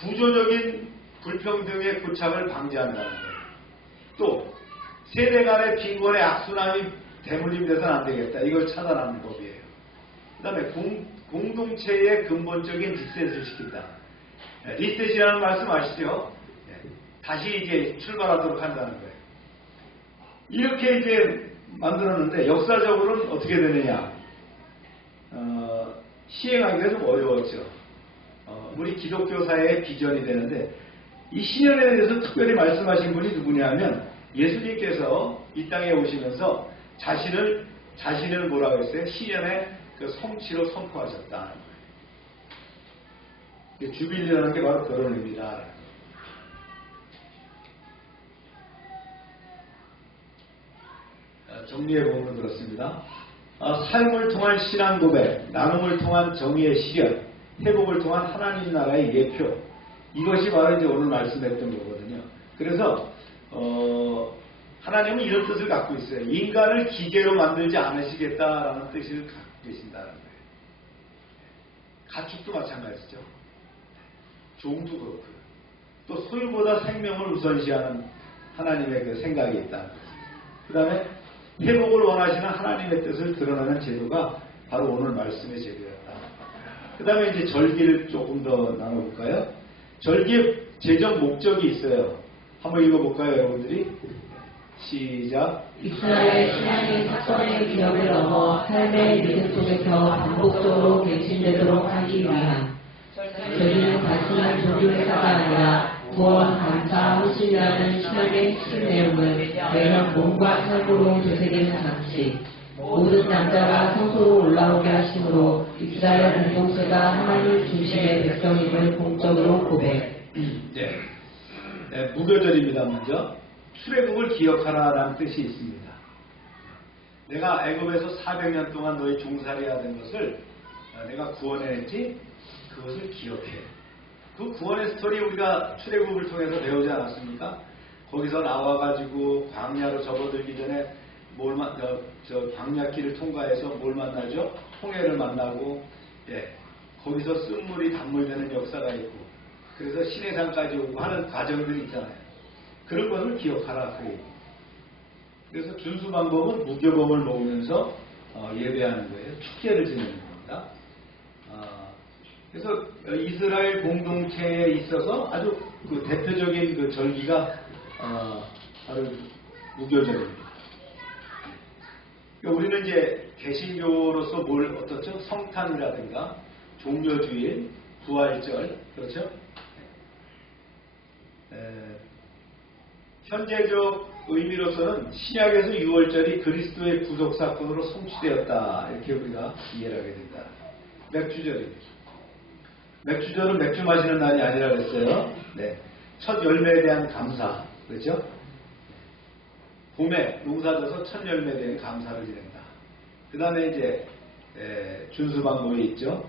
구조적인 불평등의 고착을 방지한다는 거예요. 또 세대 간의 빈곤의 악순환이 대물림돼서는 안 되겠다. 이걸 차단하는 법이에요. 그 다음에 공동체의 근본적인 리셋을 시킨다. 리셋이라는 말씀 아시죠? 다시 이제 출발하도록 한다는 거예요. 이렇게 이제 만들었는데 역사적으로는 어떻게 되느냐? 시행하기가 좀 어려웠죠. 우리 기독교사의 비전이 되는데 이 신년에 대해서 특별히 말씀하신 분이 누구냐면 예수님께서 이 땅에 오시면서 자신을 뭐라고 했어요? 신년의 그 성취로 선포하셨다. 주빌리라는 게 바로 그런 의미다. 정리해 보면 그렇습니다. 삶을 통한 신앙 고백, 나눔을 통한 정의의 실현, 회복을 통한 하나님 나라의 예표. 이것이 바로 이제 오늘 말씀했던 거거든요. 그래서 하나님은 이런 뜻을 갖고 있어요. 인간을 기계로 만들지 않으시겠다라는 뜻을 갖고 계신다는 거예요. 가축도 마찬가지죠. 종도 그렇고요. 또 소유보다 생명을 우선시하는 하나님의 그 생각이 있다는 거죠. 그 다음에 회복을 원하시는 하나님의 뜻을 드러내는 제도가 바로 오늘 말씀의 제도였다. 그 다음에 이제 절기를 조금 더 나눠볼까요? 절기의 제정 목적이 있어요. 한번 읽어볼까요, 여러분들이? 시작. 이스라엘 신앙의 사건의 기억을 넘어 삶의 믿음 속에서 반복적으로 갱신되도록 하기 위한 절기는 단순한 종교회사가 아니라 구원, 감사, 헌신이라는 신앙의 핵심 내용을 매년 몸과 삶으로 되새기는 장치. 모든 남자가 성소로 올라오게 하심으로 이스라엘 공동체가 하나님 중심의 백성임을 공적으로 고백. 네, 무교절입니다. 먼저 출애굽을 기억하라라는 뜻이 있습니다. 내가 애굽에서 400년 동안 너희 종살이야 된 것을 내가 구원해냈지, 그것을 기억해. 그 구원의 스토리 우리가 출애굽을 통해서 배우지 않았습니까? 거기서 나와가지고 광야로 접어들기 전에 광야길을 통과해서 뭘 만나죠? 홍해를 만나고, 거기서 쓴물이 단물되는 역사가 있고, 그래서 시내산까지 오고 하는 과정들이 있잖아요. 그런 것을 기억하라. 그래서 준수 방법은 무교범을 먹으면서 예배하는 거예요. 축제를 지내는 겁니다. 그래서 이스라엘 공동체에 있어서 아주 그 대표적인 그 절기가 바로 무교절입니다. 그러니까 우리는 이제 개신교로서 어떻죠? 성탄이라든가 종려주일, 부활절, 그렇죠? 현재적 의미로서는 신약에서 6월절이 그리스도의 구속 사건으로 성취되었다, 이렇게 우리가 이해를 하게 된다. 맥주절입니다. 맥주절은 맥주 마시는 날이 아니라 그랬어요. 네. 첫 열매에 대한 감사, 그렇죠? 봄에 농사져서 첫 열매에 대한 감사를 지낸다. 그 다음에 이제 준수 방법이 있죠.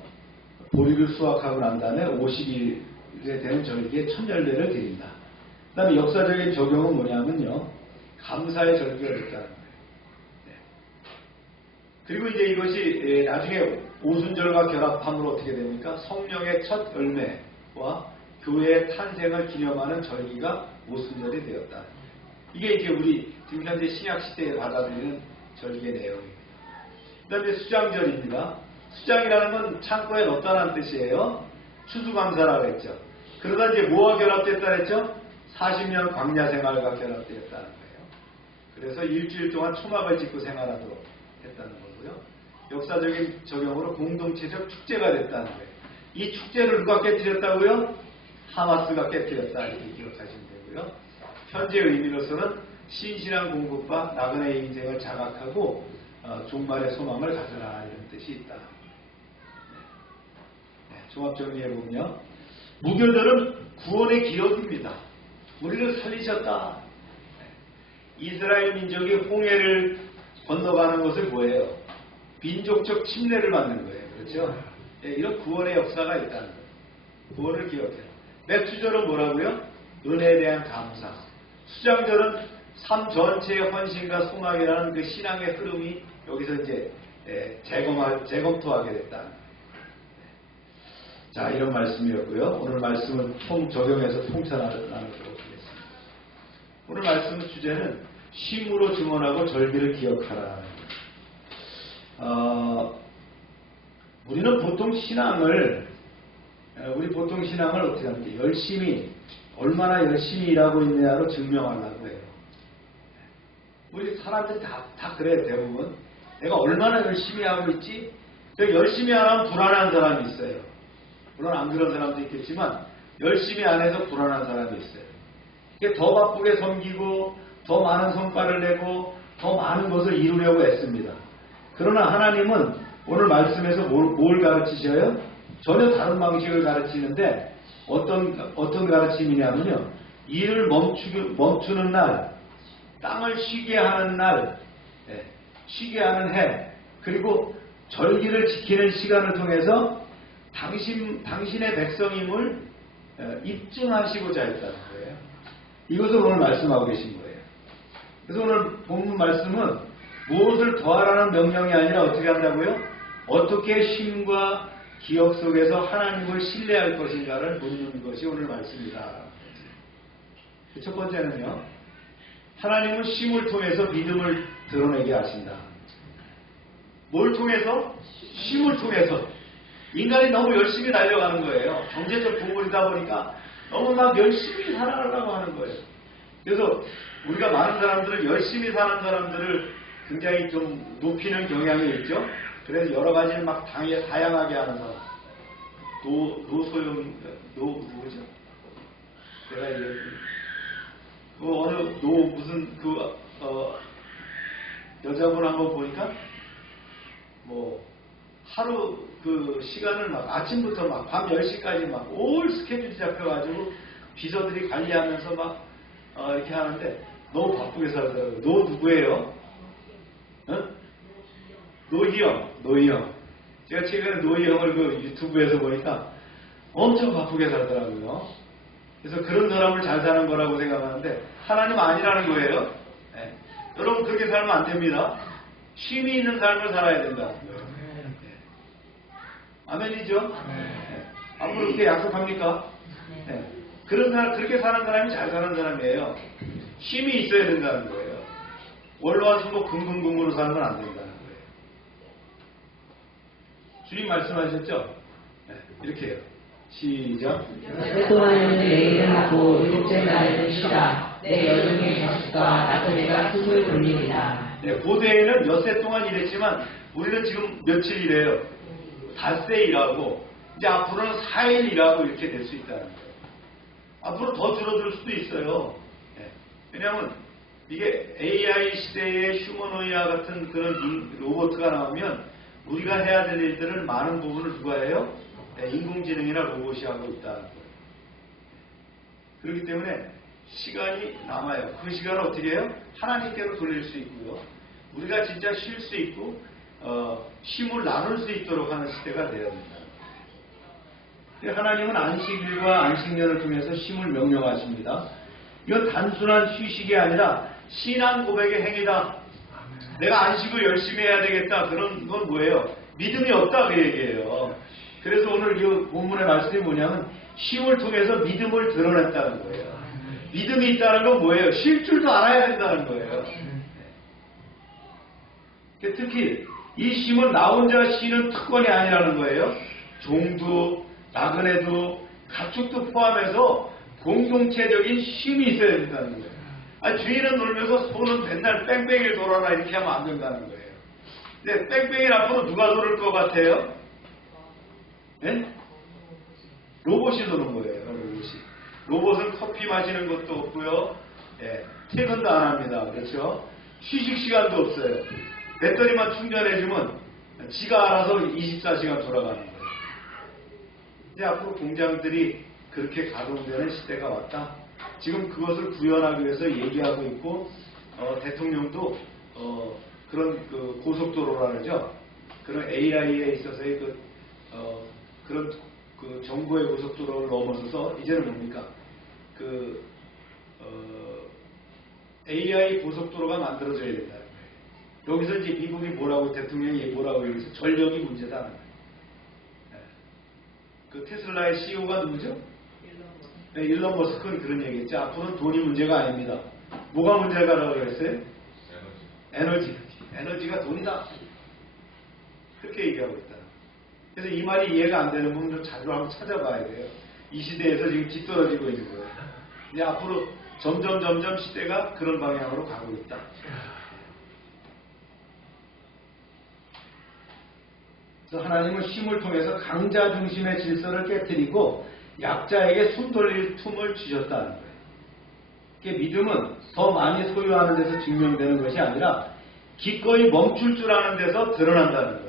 보리를 수확하고 난 다음에 50일에 되는 절기에 첫 열매를 드린다. 그 다음에 역사적인 적용은 뭐냐면요, 감사의 절기가 됐다는 거예요. 네. 그리고 이제 이것이 나중에 오순절과 결합함으로 어떻게 됩니까? 성령의 첫 열매와 교회의 탄생을 기념하는 절기가 오순절이 되었다. 이게 이제 우리 지금 현재 신약 시대에 받아들이는 절기의 내용입니다. 그 다음에 수장절입니다. 수장이라는 건 창고에 넣었다는 뜻이에요. 추수감사라고 했죠. 그러다 이제 뭐와 결합됐다 했죠? 40년 광야 생활과 결합되었다는 거예요. 그래서 일주일 동안 초막을 짓고 생활하도록 했다는 거고요. 역사적인 적용으로 공동체적 축제가 됐다는 거예요. 이 축제를 누가 깨뜨렸다고요? 하마스가 깨뜨렸다, 이렇게 기억하시면 되고요. 현재 의미로서는 신실한 공급과 나그네의 인생을 자각하고 종말의 소망을 가져라, 이런 뜻이 있다. 종합 정리해보면요, 무교절은 구원의 기억입니다. 우리를 살리셨다. 이스라엘 민족이 홍해를 건너가는 것을 뭐예요? 민족적 침례를 받는 거예요. 그렇죠? 이런 구원의 역사가 있다는 거예요. 구원을 기억해요. 맥주절은 뭐라고요? 은혜에 대한 감사. 수장절은 삶 전체의 헌신과 소망이라는 그 신앙의 흐름이 여기서 이제 재검토하게 됐다는 거예요. 자, 이런 말씀이었고요. 오늘 말씀을 적용해서 통찰하도록 하겠습니다. 오늘 말씀 주제는 쉼으로 증언하고 절기를 기억하라. 우리는 보통 신앙을 우리 보통 신앙을 어떻게 하는지 얼마나 열심히 일하고 있느냐로 증명하려고 해요. 우리 사람들이 다 그래요. 대부분 내가 얼마나 열심히 하고 있지. 열심히 안 하면 불안한 사람이 있어요. 물론 안 그런 사람도 있겠지만 열심히 안 해서 불안한 사람이 있어요. 더 바쁘게 섬기고 더 많은 성과를 내고 더 많은 것을 이루려고 애씁니다. 그러나 하나님은 오늘 말씀에서 뭘 가르치셔요? 전혀 다른 방식을 가르치는데 어떤 가르침이냐면요. 일을 멈추는 날, 땅을 쉬게 하는 날, 쉬게 하는 해, 그리고 절기를 지키는 시간을 통해서 당신의 백성임을 입증하시고자 했다는 거예요. 이것을 오늘 말씀하고 계신 거예요. 그래서 오늘 본문 말씀은 무엇을 더하라는 명령이 아니라 어떻게 한다고요? 어떻게 쉼과 기억 속에서 하나님을 신뢰할 것인가를 묻는 것이 오늘 말씀이다. 첫 번째는요. 하나님은 쉼을 통해서 믿음을 드러내게 하신다. 뭘 통해서? 쉼을 통해서. 인간이 너무 열심히 달려가는 거예요. 경제적 부분이다 보니까 너무 막 열심히 살아가려고 하는 거예요. 그래서 우리가 많은 사람들은 열심히 사는 사람들을 굉장히 좀 높이는 경향이 있죠. 그래서 여러 가지를 막 다양하게 하는 사람. 누구죠? 내가 여자분 한번 보니까 하루 시간을 막 아침부터 막 밤 10시까지 막 올 스케줄이 잡혀가지고 비서들이 관리하면서 막 이렇게 하는데 너무 바쁘게 살더라고요. 너 누구예요? 노희영. 제가 최근에 노희영을 유튜브에서 보니까 엄청 바쁘게 살더라고요. 그래서 그런 사람을 잘 사는 거라고 생각하는데 하나님 아니라는 거예요. 네. 여러분 그렇게 살면 안 됩니다. 쉼이 있는 삶을 살아야 된다. 네. 아멘이죠? 네. 앞으로 그렇게 약속합니까? 네. 그런 사람, 그렇게 사는 사람이 잘 사는 사람이에요. 쉼이 있어야 된다는 거예요. 월화수목 금금금으로 살면 안 된다는 거예요. 주님 말씀하셨죠? 네. 이렇게 해요. 시작. 그동안은 내일을 하고 일곱째 날에는 쉬라. 내 여종의 자식과 나그네가 숨을 돌리리라. 네, 고대에는 엿새 동안 일했지만 우리는 지금 며칠 일해요. 닷새 일하고 이제 앞으로는 4일 일하고 이렇게 될 수 있다는 거예요. 앞으로 더 줄어들 수도 있어요. 네. 왜냐하면 이게 AI 시대의 휴머노이아 같은 그런 로봇가 나오면 우리가 해야 될 일들을 많은 부분을 누가 해요? 네, 인공지능이나 로봇이 하고 있다는 거예요. 그렇기 때문에 시간이 남아요. 그 시간을 어떻게 해요? 하나님께로 돌릴 수 있고요. 우리가 진짜 쉴 수 있고 쉼을 나눌 수 있도록 하는 시대가 되어야 된다. 하나님은 안식일과 안식년을 통해서 쉼을 명령하십니다. 이건 단순한 휴식이 아니라 신앙 고백의 행위다. 내가 안식을 열심히 해야 되겠다. 그런 건 뭐예요? 믿음이 없다 그 얘기예요. 그래서 오늘 이 본문의 말씀이 뭐냐면 쉼을 통해서 믿음을 드러냈다는 거예요. 믿음이 있다는 건 뭐예요? 쉴 줄도 알아야 된다는 거예요. 특히 이 쉼은 나 혼자 쉬는 특권이 아니라는 거예요. 종도 나그네도 가축도 포함해서 공동체적인 쉼이 있어야 된다는 거예요. 주인은 놀면서 소는 맨날 뺑뺑이를 돌아라 이렇게 하면 안 된다는 거예요. 근데 뺑뺑이를 앞으로 누가 돌을 것 같아요? 네? 로봇이 도는 거예요. 로봇은 커피 마시는 것도 없고요. 예, 퇴근도 안 합니다. 그렇죠? 휴식 시간도 없어요. 배터리만 충전해주면 지가 알아서 24시간 돌아가는 거예요. 이제 앞으로 공장들이 그렇게 가동되는 시대가 왔다. 지금 그것을 구현하기 위해서 얘기하고 있고 대통령도 그런 고속도로라 그러죠. 그런 AI에 있어서의 그런 정부의 고속도로를 넘어서서 이제는 뭡니까? AI 고속도로가 만들어져야 된다는 거예요. 여기서 이제 미국이 대통령이 뭐라고 얘기해서 전력이 문제다는 거예요. 테슬라의 CEO가 누구죠? 네, 일론 머스크는 그런 얘기했죠. 앞으로는 돈이 문제가 아닙니다. 뭐가 문제가라고 그랬어요? 에너지가 돈이다. 그렇게 얘기하고 있다. 그래서 이 말이 이해가 안 되는 분들은 자주 한번 찾아봐야 돼요. 이 시대에서 지금 뒤떨어지고 있는 거예요. 이제 앞으로 점점 시대가 그런 방향으로 가고 있다. 그래서 하나님은 쉼을 통해서 강자 중심의 질서를 깨뜨리고 약자에게 숨 돌릴 틈을 주셨다는 거예요. 믿음은 더 많이 소유하는 데서 증명되는 것이 아니라 기꺼이 멈출 줄 아는 데서 드러난다는 거예요.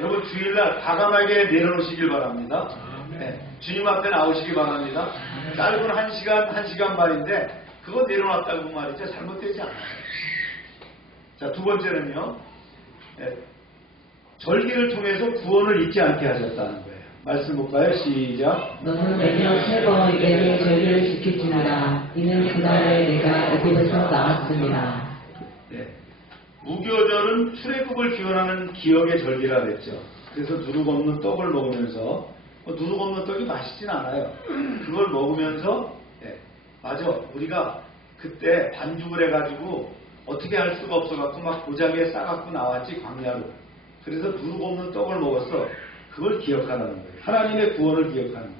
여러분 주일날 과감하게 내려놓으시길 바랍니다. 네, 주님 앞에 나오시기 바랍니다. 짧은 1시간 반인데 그거 내려놨다고 말이죠. 잘못되지 않아요. 자, 두 번째는요. 네, 절기를 통해서 구원을 잊지 않게 하셨다는 거예요. 말씀 볼까요? 시작. 너는 매년 3번 내 절기를 지키지니라. 이는 그날에 내가 애굽에서 나왔습니다. 네. 무교절은 출애굽을 기원하는 기억의 절기라 그랬죠. 그래서 누룩 없는 떡을 먹으면서 누룩 없는 떡이 맛있진 않아요. 그걸 먹으면서 맞아. 우리가 그때 반죽을 해가지고 어떻게 할 수가 없어갖고 막 고장에 싸갖고 나왔지 광야로. 그래서 누룩 없는 떡을 먹었어. 그걸 기억하라는 거예요. 하나님의 구원을 기억하는 거예요.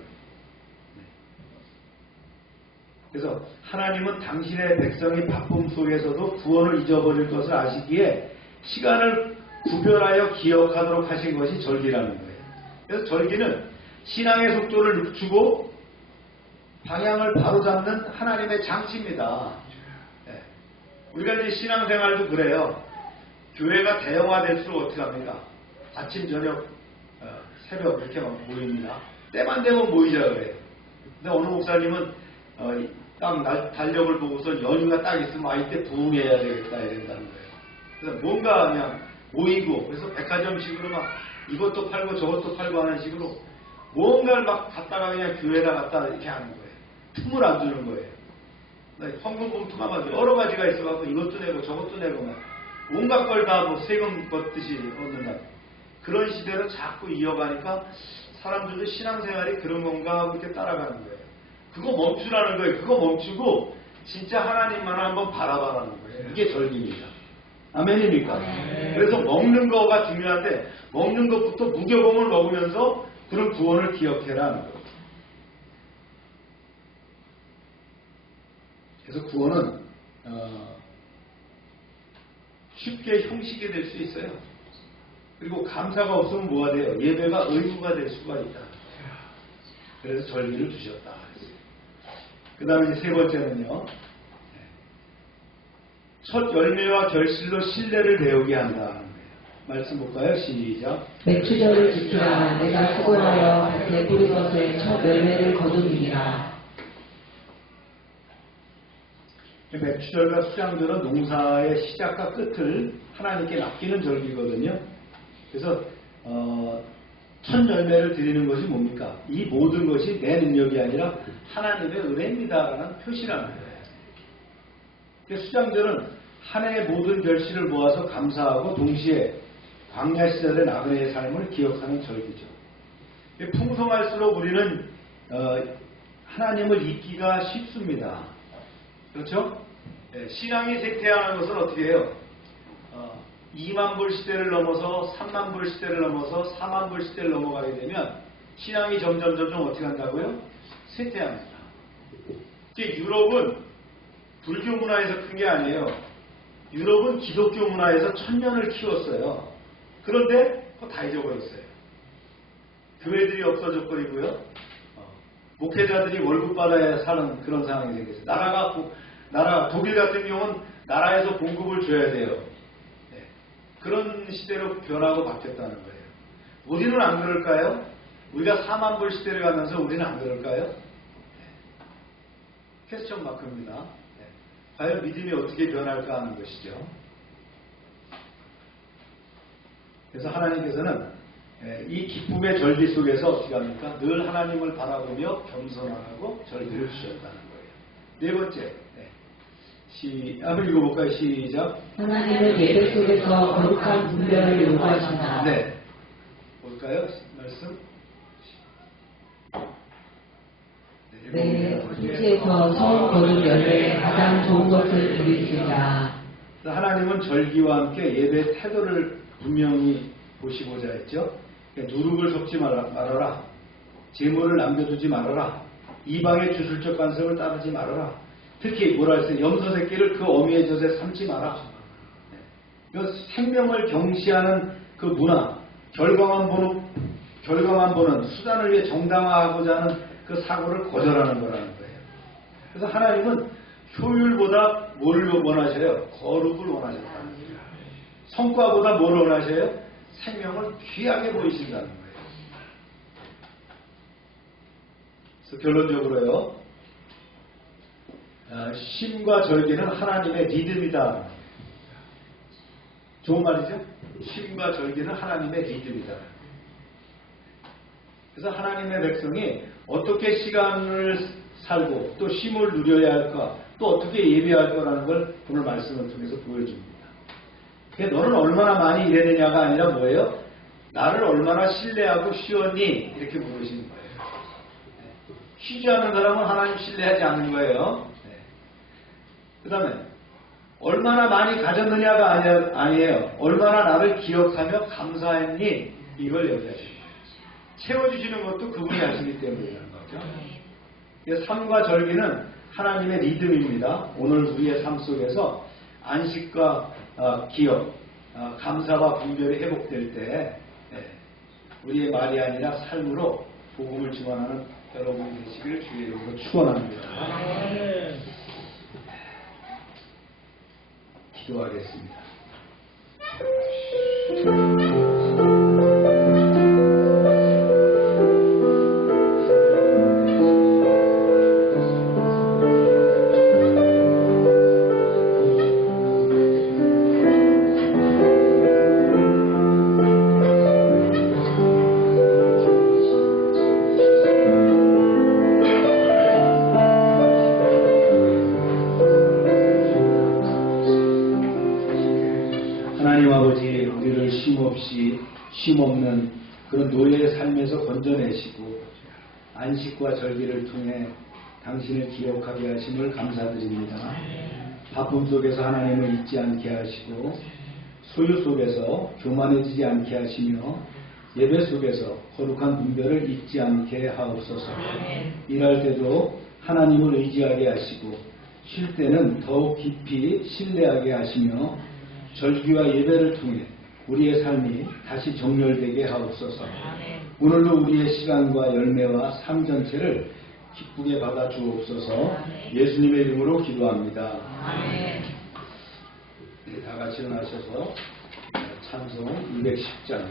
그래서 하나님은 당신의 백성이 바쁨 속에서도 구원을 잊어버릴 것을 아시기에 시간을 구별하여 기억하도록 하신 것이 절기라는 거예요. 그래서 절기는 신앙의 속도를 늦추고 방향을 바로잡는 하나님의 장치입니다. 우리가 이제 신앙생활도 그래요. 교회가 대형화될수록 어떻게 합니까? 아침, 저녁, 새벽 이렇게 모입니다. 때만 되면 모이자 그래요. 근데 어느 목사님은 딱 달력을 보고서 연휴가 딱 있으면 이때 부흥해야 되겠다 이런다는 거예요. 그래서 뭔가 그냥 모이고 그래서 백화점식으로 막 이것도 팔고 저것도 팔고 하는 식으로 뭔가를 막 갖다가 그냥 교회에다 갖다 이렇게 하는 거예요. 틈을 안 주는 거예요. 헌금 봉투가 막 여러 가지가 있어갖고 이것도 내고 저것도 내고 막 온갖 걸 다 뭐 세금 걷듯이 얻는다. 그런 시대로 자꾸 이어가니까 사람들도 신앙생활이 그런 건가 하고 이렇게 따라가는 거예요. 그거 멈추라는 거예요. 그거 멈추고 진짜 하나님만 한번 바라봐라는 거예요. 이게 절기입니다. 아멘입니까? 그래서 먹는 거가 중요한데 먹는 것부터 무교범을 먹으면서 그런 구원을 기억해라는 거예요. 그래서 구원은 쉽게 형식이 될 수 있어요. 그리고 감사가 없으면 뭐가 돼요? 예배가 의무가 될 수가 있다. 그래서 절기를 주셨다. 그 다음에 세 번째는요. 첫 열매와 결실로 신뢰를 배우게 한다는 거예요. 말씀 볼까요? 시작. 맥추절을 지키라. 내가 수고하여 내 뿌린 것에 첫 열매를 거두리니라. 맥추절과 수장절은 농사의 시작과 끝을 하나님께 맡기는 절기거든요. 그래서 첫 열매를 드리는 것이 뭡니까? 이 모든 것이 내 능력이 아니라 하나님의 은혜입니다라는 표시라는 거예요. 수장절은 한 해의 모든 결실을 모아서 감사하고 동시에 광야 시절의 나그네의 삶을 기억하는 절기죠. 풍성할수록 우리는 하나님을 잊기가 쉽습니다. 그렇죠? 신앙이 쇠퇴하는 것은 어떻게 해요? 2만 불 시대를 넘어서 3만 불 시대를 넘어서 4만 불 시대를 넘어가게 되면 신앙이 점점 어떻게 한다고요? 쇠퇴합니다. 유럽은 불교 문화에서 큰 게 아니에요. 유럽은 기독교 문화에서 천년을 키웠어요. 그런데 그거 다 잊어버렸어요. 교회들이 없어져 버리고요. 목회자들이 월급 받아야 사는 그런 상황이 생겼어요. 나라 독일 같은 경우는 나라에서 봉급을 줘야 돼요. 그런 시대로 변하고 바뀌었다는 거예요. 우리는 안 그럴까요? 우리가 4만 불 시대를 가면서 우리는 안 그럴까요? 퀘스천 마크입니다. 과연 믿음이 어떻게 변할까 하는 것이죠. 그래서 하나님께서는 이 기쁨의 절기 속에서 어떻게 합니까? 늘 하나님을 바라보며 겸손하고 절기를 주셨다는 거예요. 네 번째, 한번 읽어볼까요? 시작. 하나님은 예배 속에서 거룩한 분별을 요구하신다. 네. 볼까요? 말씀. 네, 후지에서 처음 거둔 열매에 가장 좋은 것을 드리시라. 하나님은 절기와 함께 예배의 태도를 분명히 보시고자 했죠. 누룩을 섞지 말아라. 재물을 남겨두지 말아라. 이방의 주술적 관습을 따르지 말아라. 특히 뭐라 했어요? 염소 새끼를 그 어미의 젖에 삼지 마라. 생명을 경시하는 그 문화, 결과만 보는 수단을 위해 정당화하고자 하는 그 사고를 거절하는 거라는 거예요. 그래서 하나님은 효율보다 뭘 원하셔요? 거룩을 원하셨다는 거예요. 성과보다 뭘 원하셔요? 생명을 귀하게 보이신다는 거예요. 그래서 결론적으로요, 쉼과 절기는 하나님의 리듬이다. 좋은 말이죠? 쉼과 절기는 하나님의 리듬이다. 그래서 하나님의 백성이 어떻게 시간을 살고 또 쉼을 누려야 할까, 또 어떻게 예배할 거라는 걸 오늘 말씀을 통해서 보여줍니다. 너는 얼마나 많이 일했느냐가 아니라 뭐예요? 나를 얼마나 신뢰하고 쉬었니? 이렇게 물으시는 거예요. 쉬지 않는 사람은 하나님 신뢰하지 않는 거예요. 그 다음에 얼마나 많이 가졌느냐가 아니에요. 얼마나 나를 기억하며 감사했니? 이걸 얘기하시는 거예요. 채워주시는 것도 그분이 하시기 때문이라는 거죠. 삶과 절기는 하나님의 리듬입니다. 오늘 우리의 삶 속에서 안식과 기억, 감사와 분별이 회복될 때 우리의 말이 아니라 삶으로 복음을 증언하는 여러분이 되시기를 주의 이름으로 축원합니다. 기도하겠습니다. 쉼없는 그런 노예의 삶에서 건져내시고 안식과 절기를 통해 당신을 기억하게 하심을 감사드립니다. 바쁨 속에서 하나님을 잊지 않게 하시고 소유 속에서 교만해지지 않게 하시며 예배 속에서 거룩한 분별을 잊지 않게 하옵소서. 일할 때도 하나님을 의지하게 하시고 쉴 때는 더욱 깊이 신뢰하게 하시며 절기와 예배를 통해 우리의 삶이 다시 정렬되게 하옵소서. 오늘도 우리의 시간과 열매와 삶 전체를 기쁘게 받아 주옵소서. 예수님의 이름으로 기도합니다. 네, 다 같이 일어나셔서 찬송 210장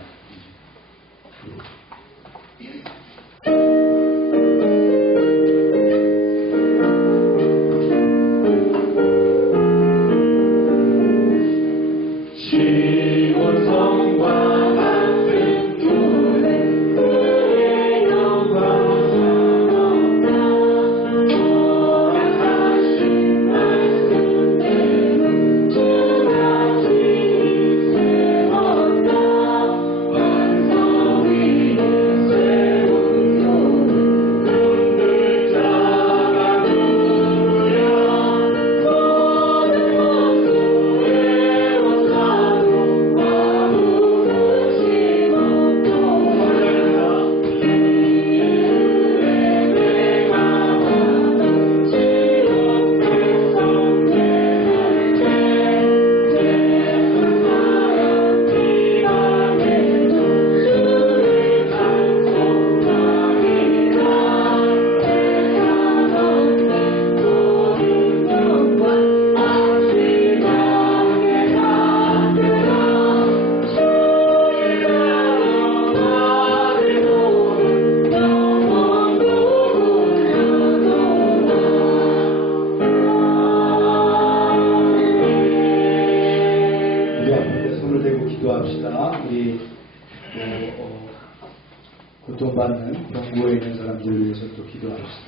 고통받는 병고에 있는 사람들을 위해서 또 기도합시다.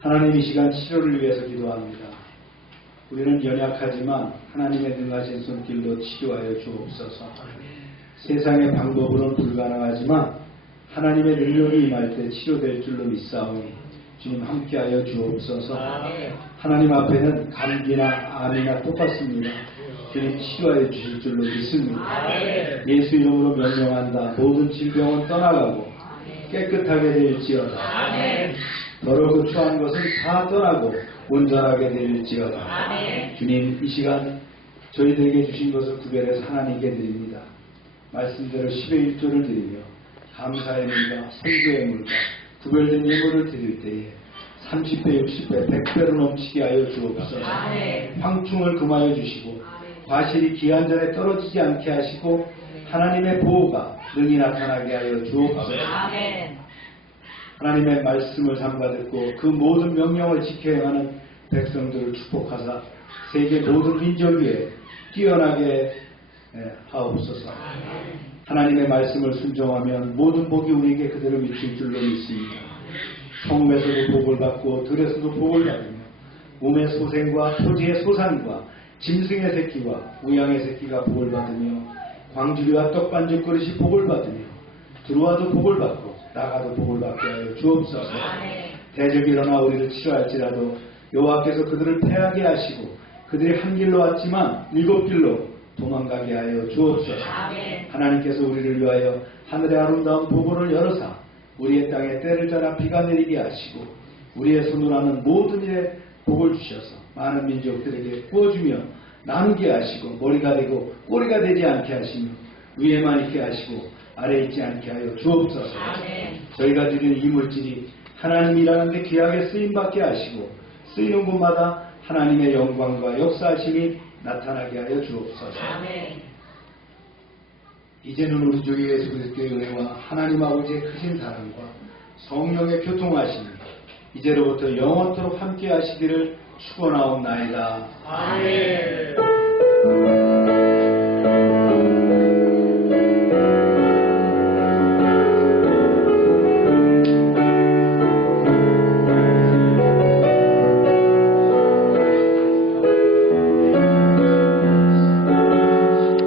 하나님 이 시간 치료를 위해서 기도합니다. 우리는 연약하지만 하나님의 능하신 손길로 치료하여 주옵소서. 세상의 방법으로는 불가능하지만 하나님의 능력이 임할 때 치료될 줄로 믿사오니 주님 함께하여 주옵소서. 하나님 앞에는 감기나 암이나 똑같습니다. 주님 치료하여 주실 줄로 믿습니다. 예수 이름으로 명령한다. 모든 질병은 떠나가고 깨끗하게 될지어다. 더럽고 추한 것은 다 떠나고 온전하게 될지어다. 주님 이 시간 저희들에게 주신 것을 구별해서 하나님께 드립니다. 말씀대로 10의 1조를 드리며 감사의 물과 선교의 물과 구별된 예물을 드릴 때에 30배, 60배, 100배로 넘치게 하여 주옵소서. 황충을 금하여 주시고 과실이 기한 전에 떨어지지 않게 하시고 하나님의 보호가 능히 나타나게 하여 주옵소서. 하나님의 말씀을 삼가듣고 그 모든 명령을 지켜 행하는 백성들을 축복하사 세계 모든 민족 위에 뛰어나게 하옵소서. 하나님의 말씀을 순종하면 모든 복이 우리에게 그대로 미칠 줄로 믿습니다. 성읍에서도 복을 받고 들에서도 복을 받으며 몸의 소생과 토지의 소산과 짐승의 새끼와 우양의 새끼가 복을 받으며 광주리와 떡반죽 그릇이 복을 받으며 들어와도 복을 받고 나가도 복을 받게 하여 주옵소서. 대적이 일어나 우리를 치료할지라도 여호와께서 그들을 패하게 하시고 그들이 한 길로 왔지만 7길로 도망가게 하여 주옵소서. 하나님께서 우리를 위하여 하늘의 아름다운 보고를 열어사 우리의 땅에 때를 따라 비가 내리게 하시고 우리의 손으로 하는 모든 일에 복을 주셔서 많은 민족들에게 부어주며 나누게 하시고 머리가 되고 꼬리가 되지 않게 하시며 위에만 있게 하시고 아래에 있지 않게 하여 주옵소서. 저희가 드리는 이 물질이 하나님이라는 데 귀하게 쓰임받게 하시고 쓰이는 곳마다 하나님의 영광과 역사하심이 나타나게 하여 주옵소서. 이제는 우리 주 예수 그리스도의 은혜와 하나님 아버지의 크신 사랑과 성령의 교통하심이 이제로부터 영원토록 함께 하시기를 축원하옵나이다. 아멘.